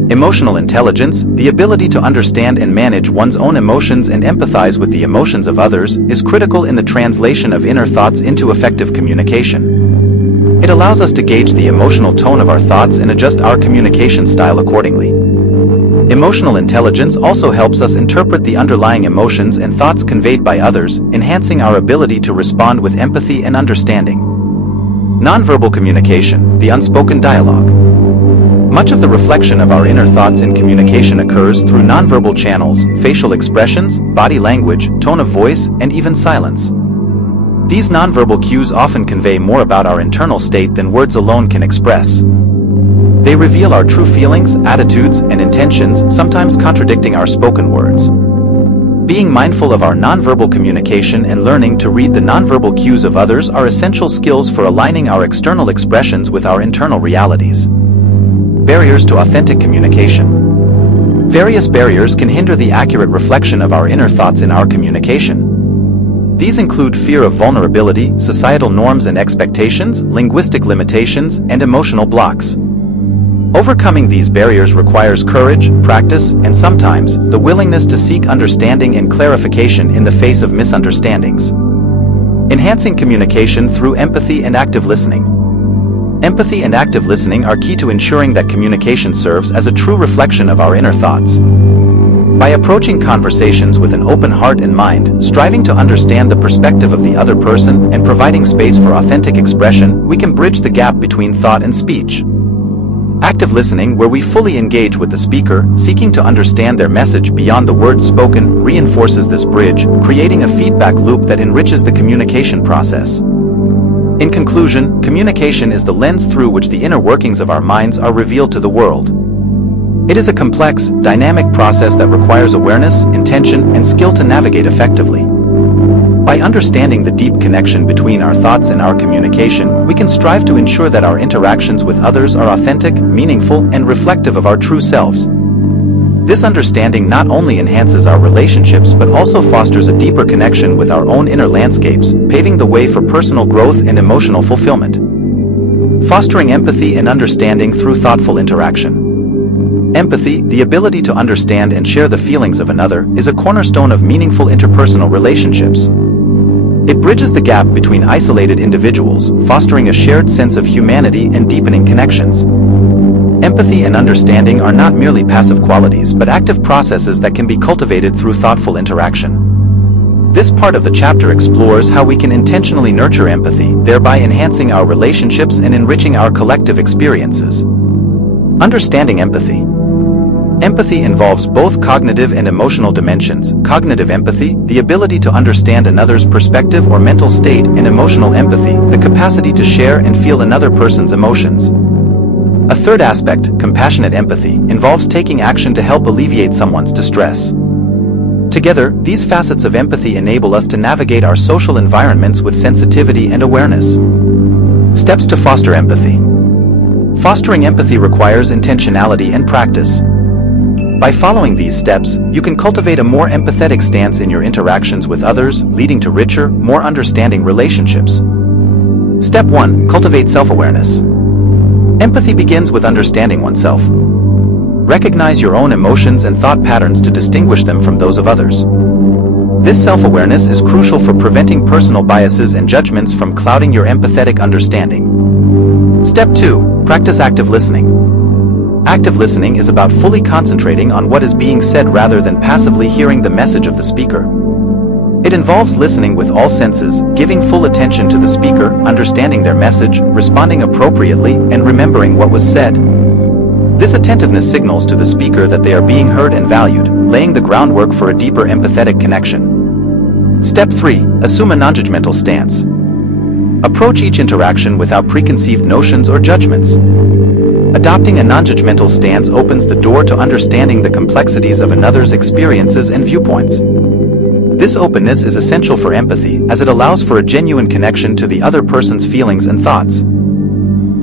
Emotional intelligence, the ability to understand and manage one's own emotions and empathize with the emotions of others, is critical in the translation of inner thoughts into effective communication. It allows us to gauge the emotional tone of our thoughts and adjust our communication style accordingly. Emotional intelligence also helps us interpret the underlying emotions and thoughts conveyed by others, enhancing our ability to respond with empathy and understanding. Nonverbal communication, the unspoken dialogue. Much of the reflection of our inner thoughts in communication occurs through nonverbal channels, facial expressions, body language, tone of voice, and even silence. These nonverbal cues often convey more about our internal state than words alone can express. They reveal our true feelings, attitudes, and intentions, sometimes contradicting our spoken words. Being mindful of our nonverbal communication and learning to read the nonverbal cues of others are essential skills for aligning our external expressions with our internal realities. Barriers to authentic communication. Various barriers can hinder the accurate reflection of our inner thoughts in our communication. These include fear of vulnerability, societal norms and expectations, linguistic limitations, and emotional blocks. Overcoming these barriers requires courage, practice, and sometimes, the willingness to seek understanding and clarification in the face of misunderstandings. Enhancing communication through empathy and active listening. Empathy and active listening are key to ensuring that communication serves as a true reflection of our inner thoughts. By approaching conversations with an open heart and mind, striving to understand the perspective of the other person, and providing space for authentic expression, we can bridge the gap between thought and speech. Active listening, where we fully engage with the speaker, seeking to understand their message beyond the words spoken, reinforces this bridge, creating a feedback loop that enriches the communication process. In conclusion, communication is the lens through which the inner workings of our minds are revealed to the world. It is a complex, dynamic process that requires awareness, intention, and skill to navigate effectively. By understanding the deep connection between our thoughts and our communication, we can strive to ensure that our interactions with others are authentic, meaningful, and reflective of our true selves. This understanding not only enhances our relationships but also fosters a deeper connection with our own inner landscapes, paving the way for personal growth and emotional fulfillment. Fostering empathy and understanding through thoughtful interaction. Empathy, the ability to understand and share the feelings of another, is a cornerstone of meaningful interpersonal relationships. It bridges the gap between isolated individuals, fostering a shared sense of humanity and deepening connections. Empathy and understanding are not merely passive qualities but active processes that can be cultivated through thoughtful interaction. This part of the chapter explores how we can intentionally nurture empathy, thereby enhancing our relationships and enriching our collective experiences. Understanding empathy. Empathy involves both cognitive and emotional dimensions. Cognitive empathy, the ability to understand another's perspective or mental state, and emotional empathy, the capacity to share and feel another person's emotions. A third aspect, compassionate empathy, involves taking action to help alleviate someone's distress. Together, these facets of empathy enable us to navigate our social environments with sensitivity and awareness. Steps to foster empathy. Fostering empathy requires intentionality and practice. By following these steps, you can cultivate a more empathetic stance in your interactions with others, leading to richer, more understanding relationships. Step 1. Cultivate self-awareness. Empathy begins with understanding oneself. Recognize your own emotions and thought patterns to distinguish them from those of others. This self-awareness is crucial for preventing personal biases and judgments from clouding your empathetic understanding. Step 2. Practice active listening. Active listening is about fully concentrating on what is being said rather than passively hearing the message of the speaker. It involves listening with all senses, giving full attention to the speaker, understanding their message, responding appropriately, and remembering what was said. This attentiveness signals to the speaker that they are being heard and valued, laying the groundwork for a deeper empathetic connection. Step 3. Assume a non-judgmental stance. Approach each interaction without preconceived notions or judgments. Adopting a non-judgmental stance opens the door to understanding the complexities of another's experiences and viewpoints. This openness is essential for empathy, as it allows for a genuine connection to the other person's feelings and thoughts.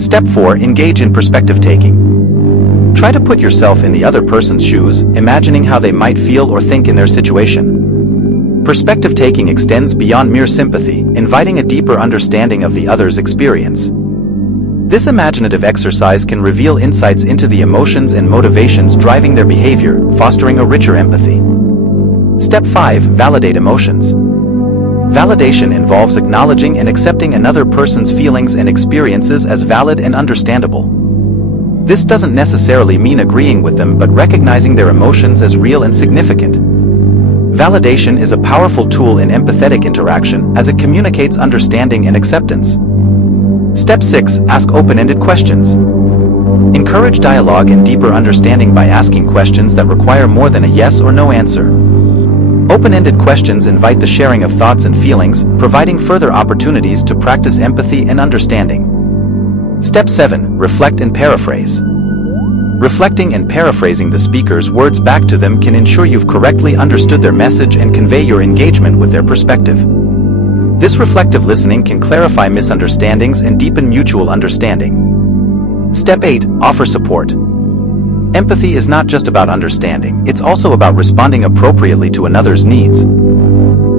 Step 4. Engage in perspective taking. Try to put yourself in the other person's shoes, imagining how they might feel or think in their situation. Perspective taking extends beyond mere sympathy, inviting a deeper understanding of the other's experience. This imaginative exercise can reveal insights into the emotions and motivations driving their behavior, fostering a richer empathy. Step 5. Validate emotions. Validation involves acknowledging and accepting another person's feelings and experiences as valid and understandable. This doesn't necessarily mean agreeing with them but recognizing their emotions as real and significant. Validation is a powerful tool in empathetic interaction as it communicates understanding and acceptance. Step 6. Ask open-ended questions. Encourage dialogue and deeper understanding by asking questions that require more than a yes or no answer. Open-ended questions invite the sharing of thoughts and feelings, providing further opportunities to practice empathy and understanding. Step 7. Reflect and paraphrase. Reflecting and paraphrasing the speaker's words back to them can ensure you've correctly understood their message and convey your engagement with their perspective. This reflective listening can clarify misunderstandings and deepen mutual understanding. Step 8. Offer support. Empathy is not just about understanding, it's also about responding appropriately to another's needs.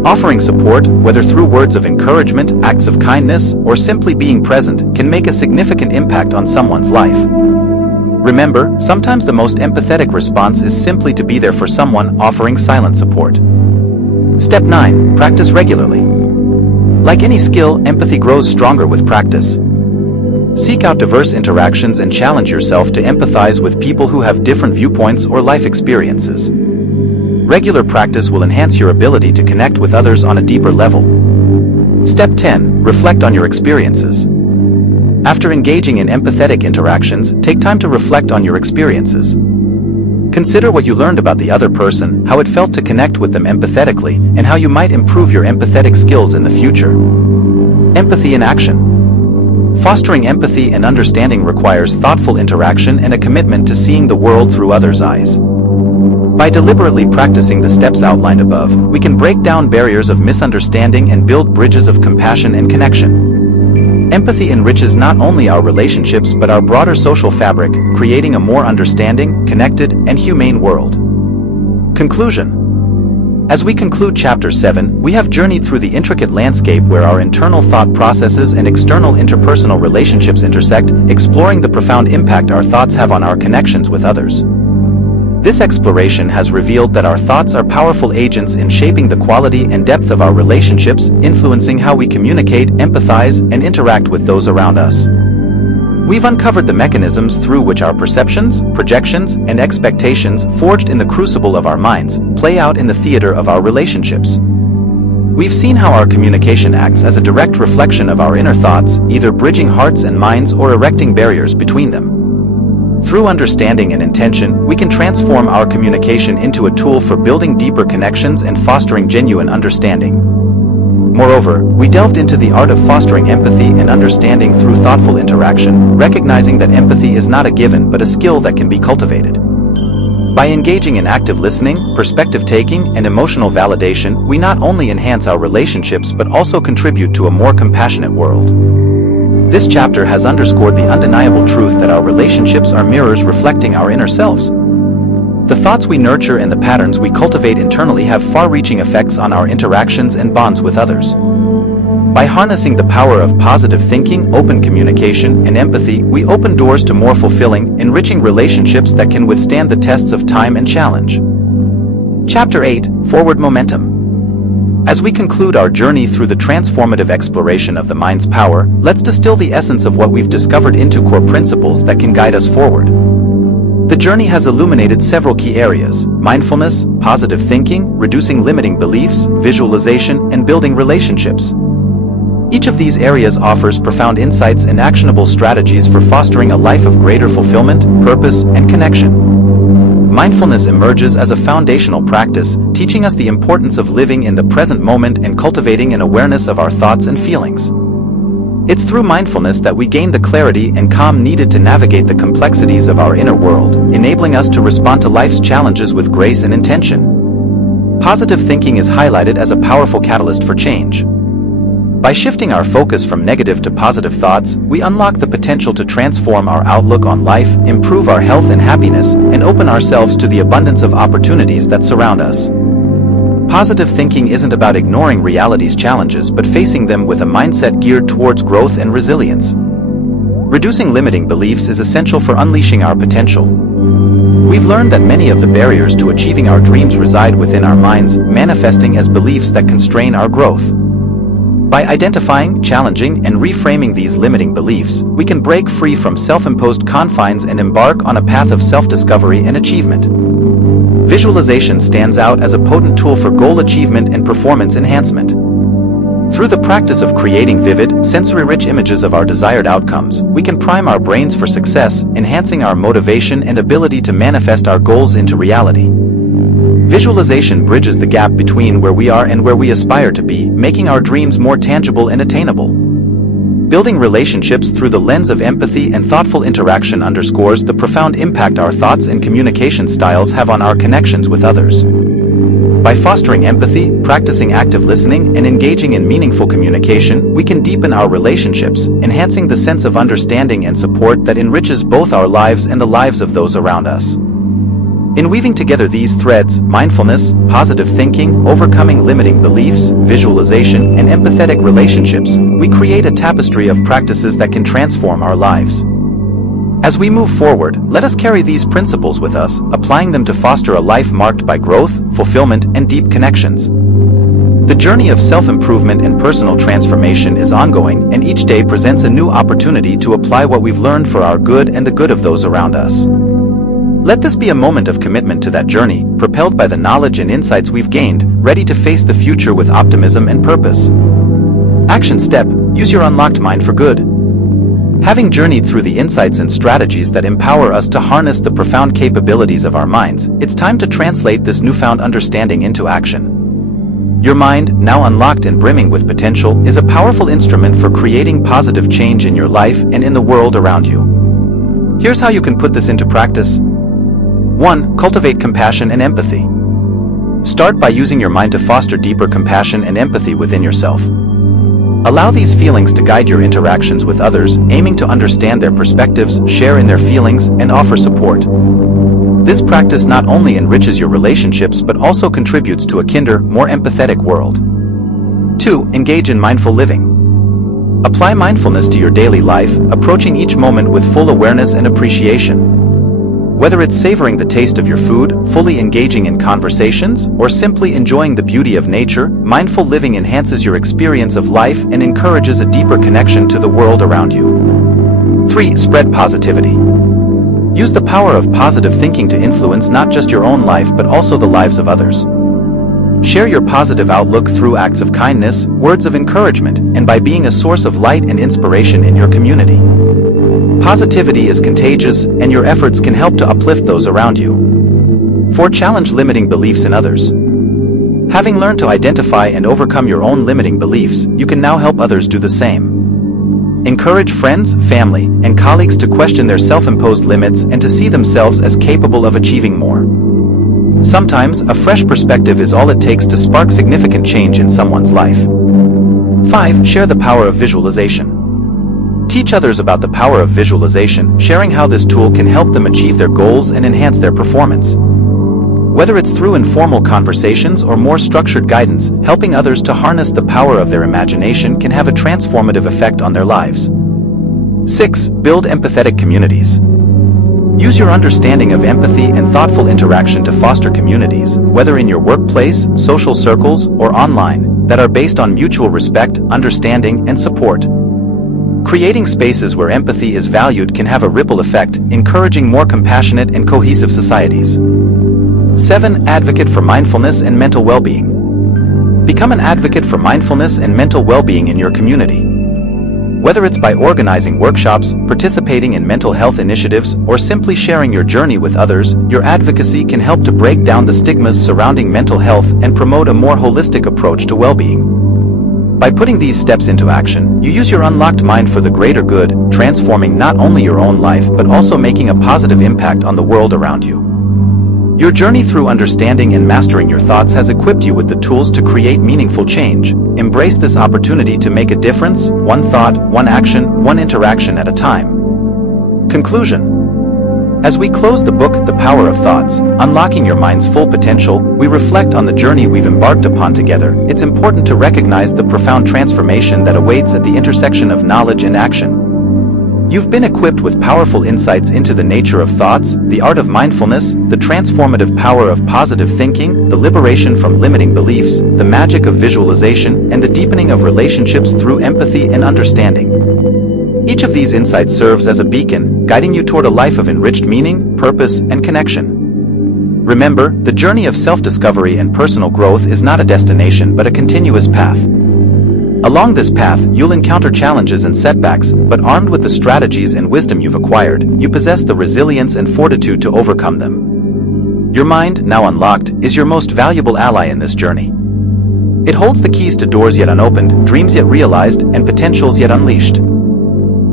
Offering support, whether through words of encouragement, acts of kindness, or simply being present, can make a significant impact on someone's life. Remember, sometimes the most empathetic response is simply to be there for someone, offering silent support. Step 9. Practice regularly. Like any skill, empathy grows stronger with practice. Seek out diverse interactions and challenge yourself to empathize with people who have different viewpoints or life experiences. Regular practice will enhance your ability to connect with others on a deeper level. Step 10. Reflect on your experiences. After engaging in empathetic interactions, take time to reflect on your experiences. Consider what you learned about the other person, how it felt to connect with them empathetically, and how you might improve your empathetic skills in the future. Empathy in action. Fostering empathy and understanding requires thoughtful interaction and a commitment to seeing the world through others' eyes. By deliberately practicing the steps outlined above, we can break down barriers of misunderstanding and build bridges of compassion and connection. Empathy enriches not only our relationships but our broader social fabric, creating a more understanding, connected, and humane world. Conclusion. As we conclude Chapter 7, we have journeyed through the intricate landscape where our internal thought processes and external interpersonal relationships intersect, exploring the profound impact our thoughts have on our connections with others. This exploration has revealed that our thoughts are powerful agents in shaping the quality and depth of our relationships, influencing how we communicate, empathize, and interact with those around us. We've uncovered the mechanisms through which our perceptions, projections, and expectations, forged in the crucible of our minds, play out in the theater of our relationships. We've seen how our communication acts as a direct reflection of our inner thoughts, either bridging hearts and minds or erecting barriers between them. Through understanding and intention, we can transform our communication into a tool for building deeper connections and fostering genuine understanding. Moreover, we delved into the art of fostering empathy and understanding through thoughtful interaction, recognizing that empathy is not a given but a skill that can be cultivated. By engaging in active listening, perspective-taking, and emotional validation, we not only enhance our relationships but also contribute to a more compassionate world. This chapter has underscored the undeniable truth that our relationships are mirrors reflecting our inner selves. The thoughts we nurture and the patterns we cultivate internally have far-reaching effects on our interactions and bonds with others. By harnessing the power of positive thinking, open communication, and empathy, we open doors to more fulfilling, enriching relationships that can withstand the tests of time and challenge. Chapter 8: Forward Momentum. As we conclude our journey through the transformative exploration of the mind's power, let's distill the essence of what we've discovered into core principles that can guide us forward. The journey has illuminated several key areas: mindfulness, positive thinking, reducing limiting beliefs, visualization, and building relationships. Each of these areas offers profound insights and actionable strategies for fostering a life of greater fulfillment, purpose, and connection. Mindfulness emerges as a foundational practice, teaching us the importance of living in the present moment and cultivating an awareness of our thoughts and feelings. It's through mindfulness that we gain the clarity and calm needed to navigate the complexities of our inner world, enabling us to respond to life's challenges with grace and intention. Positive thinking is highlighted as a powerful catalyst for change. By shifting our focus from negative to positive thoughts, we unlock the potential to transform our outlook on life, improve our health and happiness, and open ourselves to the abundance of opportunities that surround us. Positive thinking isn't about ignoring reality's challenges but facing them with a mindset geared towards growth and resilience. Reducing limiting beliefs is essential for unleashing our potential. We've learned that many of the barriers to achieving our dreams reside within our minds, manifesting as beliefs that constrain our growth. By identifying, challenging, and reframing these limiting beliefs, we can break free from self-imposed confines and embark on a path of self-discovery and achievement. Visualization stands out as a potent tool for goal achievement and performance enhancement. Through the practice of creating vivid, sensory-rich images of our desired outcomes, we can prime our brains for success, enhancing our motivation and ability to manifest our goals into reality. Visualization bridges the gap between where we are and where we aspire to be, making our dreams more tangible and attainable. Building relationships through the lens of empathy and thoughtful interaction underscores the profound impact our thoughts and communication styles have on our connections with others. By fostering empathy, practicing active listening, and engaging in meaningful communication, we can deepen our relationships, enhancing the sense of understanding and support that enriches both our lives and the lives of those around us. In weaving together these threads, mindfulness, positive thinking, overcoming limiting beliefs, visualization, and empathetic relationships, we create a tapestry of practices that can transform our lives. As we move forward, let us carry these principles with us, applying them to foster a life marked by growth, fulfillment, and deep connections. The journey of self-improvement and personal transformation is ongoing, and each day presents a new opportunity to apply what we've learned for our good and the good of those around us. Let this be a moment of commitment to that journey, propelled by the knowledge and insights we've gained, ready to face the future with optimism and purpose. Action step: use your unlocked mind for good. Having journeyed through the insights and strategies that empower us to harness the profound capabilities of our minds, it's time to translate this newfound understanding into action. Your mind, now unlocked and brimming with potential, is a powerful instrument for creating positive change in your life and in the world around you. Here's how you can put this into practice. 1. Cultivate compassion and empathy. Start by using your mind to foster deeper compassion and empathy within yourself. Allow these feelings to guide your interactions with others, aiming to understand their perspectives, share in their feelings, and offer support. This practice not only enriches your relationships but also contributes to a kinder, more empathetic world. 2. Engage in mindful living. Apply mindfulness to your daily life, approaching each moment with full awareness and appreciation. Whether it's savoring the taste of your food, fully engaging in conversations, or simply enjoying the beauty of nature, mindful living enhances your experience of life and encourages a deeper connection to the world around you. 3. Spread positivity. Use the power of positive thinking to influence not just your own life but also the lives of others. Share your positive outlook through acts of kindness, words of encouragement, and by being a source of light and inspiration in your community. Positivity is contagious, and your efforts can help to uplift those around you. 4. Challenge limiting beliefs in others. Having learned to identify and overcome your own limiting beliefs, you can now help others do the same. Encourage friends, family, and colleagues to question their self-imposed limits and to see themselves as capable of achieving more. Sometimes, a fresh perspective is all it takes to spark significant change in someone's life. 5. Share the power of visualization. Teach others about the power of visualization, sharing how this tool can help them achieve their goals and enhance their performance. Whether it's through informal conversations or more structured guidance, helping others to harness the power of their imagination can have a transformative effect on their lives. 6. Build empathetic communities. Use your understanding of empathy and thoughtful interaction to foster communities, whether in your workplace, social circles, or online, that are based on mutual respect, understanding, and support. Creating spaces where empathy is valued can have a ripple effect, encouraging more compassionate and cohesive societies. 7. Advocate for mindfulness and mental well-being. Become an advocate for mindfulness and mental well-being in your community. Whether it's by organizing workshops, participating in mental health initiatives, or simply sharing your journey with others, your advocacy can help to break down the stigmas surrounding mental health and promote a more holistic approach to well-being. By putting these steps into action, you use your unlocked mind for the greater good, transforming not only your own life but also making a positive impact on the world around you. Your journey through understanding and mastering your thoughts has equipped you with the tools to create meaningful change. Embrace this opportunity to make a difference, one thought, one action, one interaction at a time. Conclusion. As we close the book, The Power of Thoughts, Unlocking Your Mind's Full Potential, we reflect on the journey we've embarked upon together. It's important to recognize the profound transformation that awaits at the intersection of knowledge and action. You've been equipped with powerful insights into the nature of thoughts, the art of mindfulness, the transformative power of positive thinking, the liberation from limiting beliefs, the magic of visualization, and the deepening of relationships through empathy and understanding. Each of these insights serves as a beacon, guiding you toward a life of enriched meaning, purpose, and connection. Remember, the journey of self-discovery and personal growth is not a destination but a continuous path. Along this path, you'll encounter challenges and setbacks, but armed with the strategies and wisdom you've acquired, you possess the resilience and fortitude to overcome them. Your mind, now unlocked, is your most valuable ally in this journey. It holds the keys to doors yet unopened, dreams yet realized, and potentials yet unleashed.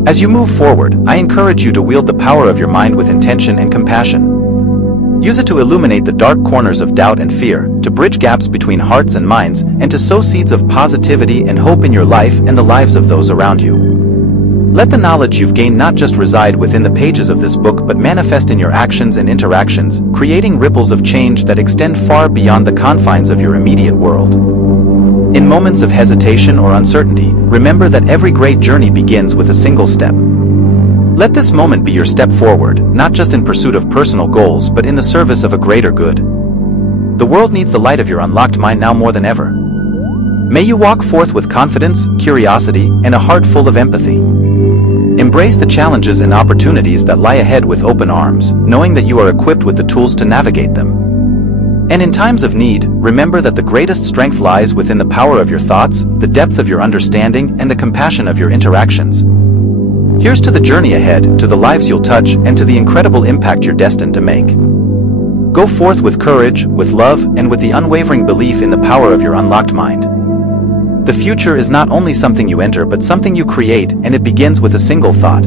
As you move forward, I encourage you to wield the power of your mind with intention and compassion. Use it to illuminate the dark corners of doubt and fear, to bridge gaps between hearts and minds, and to sow seeds of positivity and hope in your life and the lives of those around you. Let the knowledge you've gained not just reside within the pages of this book but manifest in your actions and interactions, creating ripples of change that extend far beyond the confines of your immediate world. In moments of hesitation or uncertainty, remember that every great journey begins with a single step. Let this moment be your step forward, not just in pursuit of personal goals but in the service of a greater good. The world needs the light of your unlocked mind now more than ever. May you walk forth with confidence, curiosity, and a heart full of empathy. Embrace the challenges and opportunities that lie ahead with open arms, knowing that you are equipped with the tools to navigate them. And in times of need, remember that the greatest strength lies within the power of your thoughts, the depth of your understanding, and the compassion of your interactions. Here's to the journey ahead, to the lives you'll touch, and to the incredible impact you're destined to make. Go forth with courage, with love, and with the unwavering belief in the power of your unlocked mind. The future is not only something you enter but something you create, and it begins with a single thought.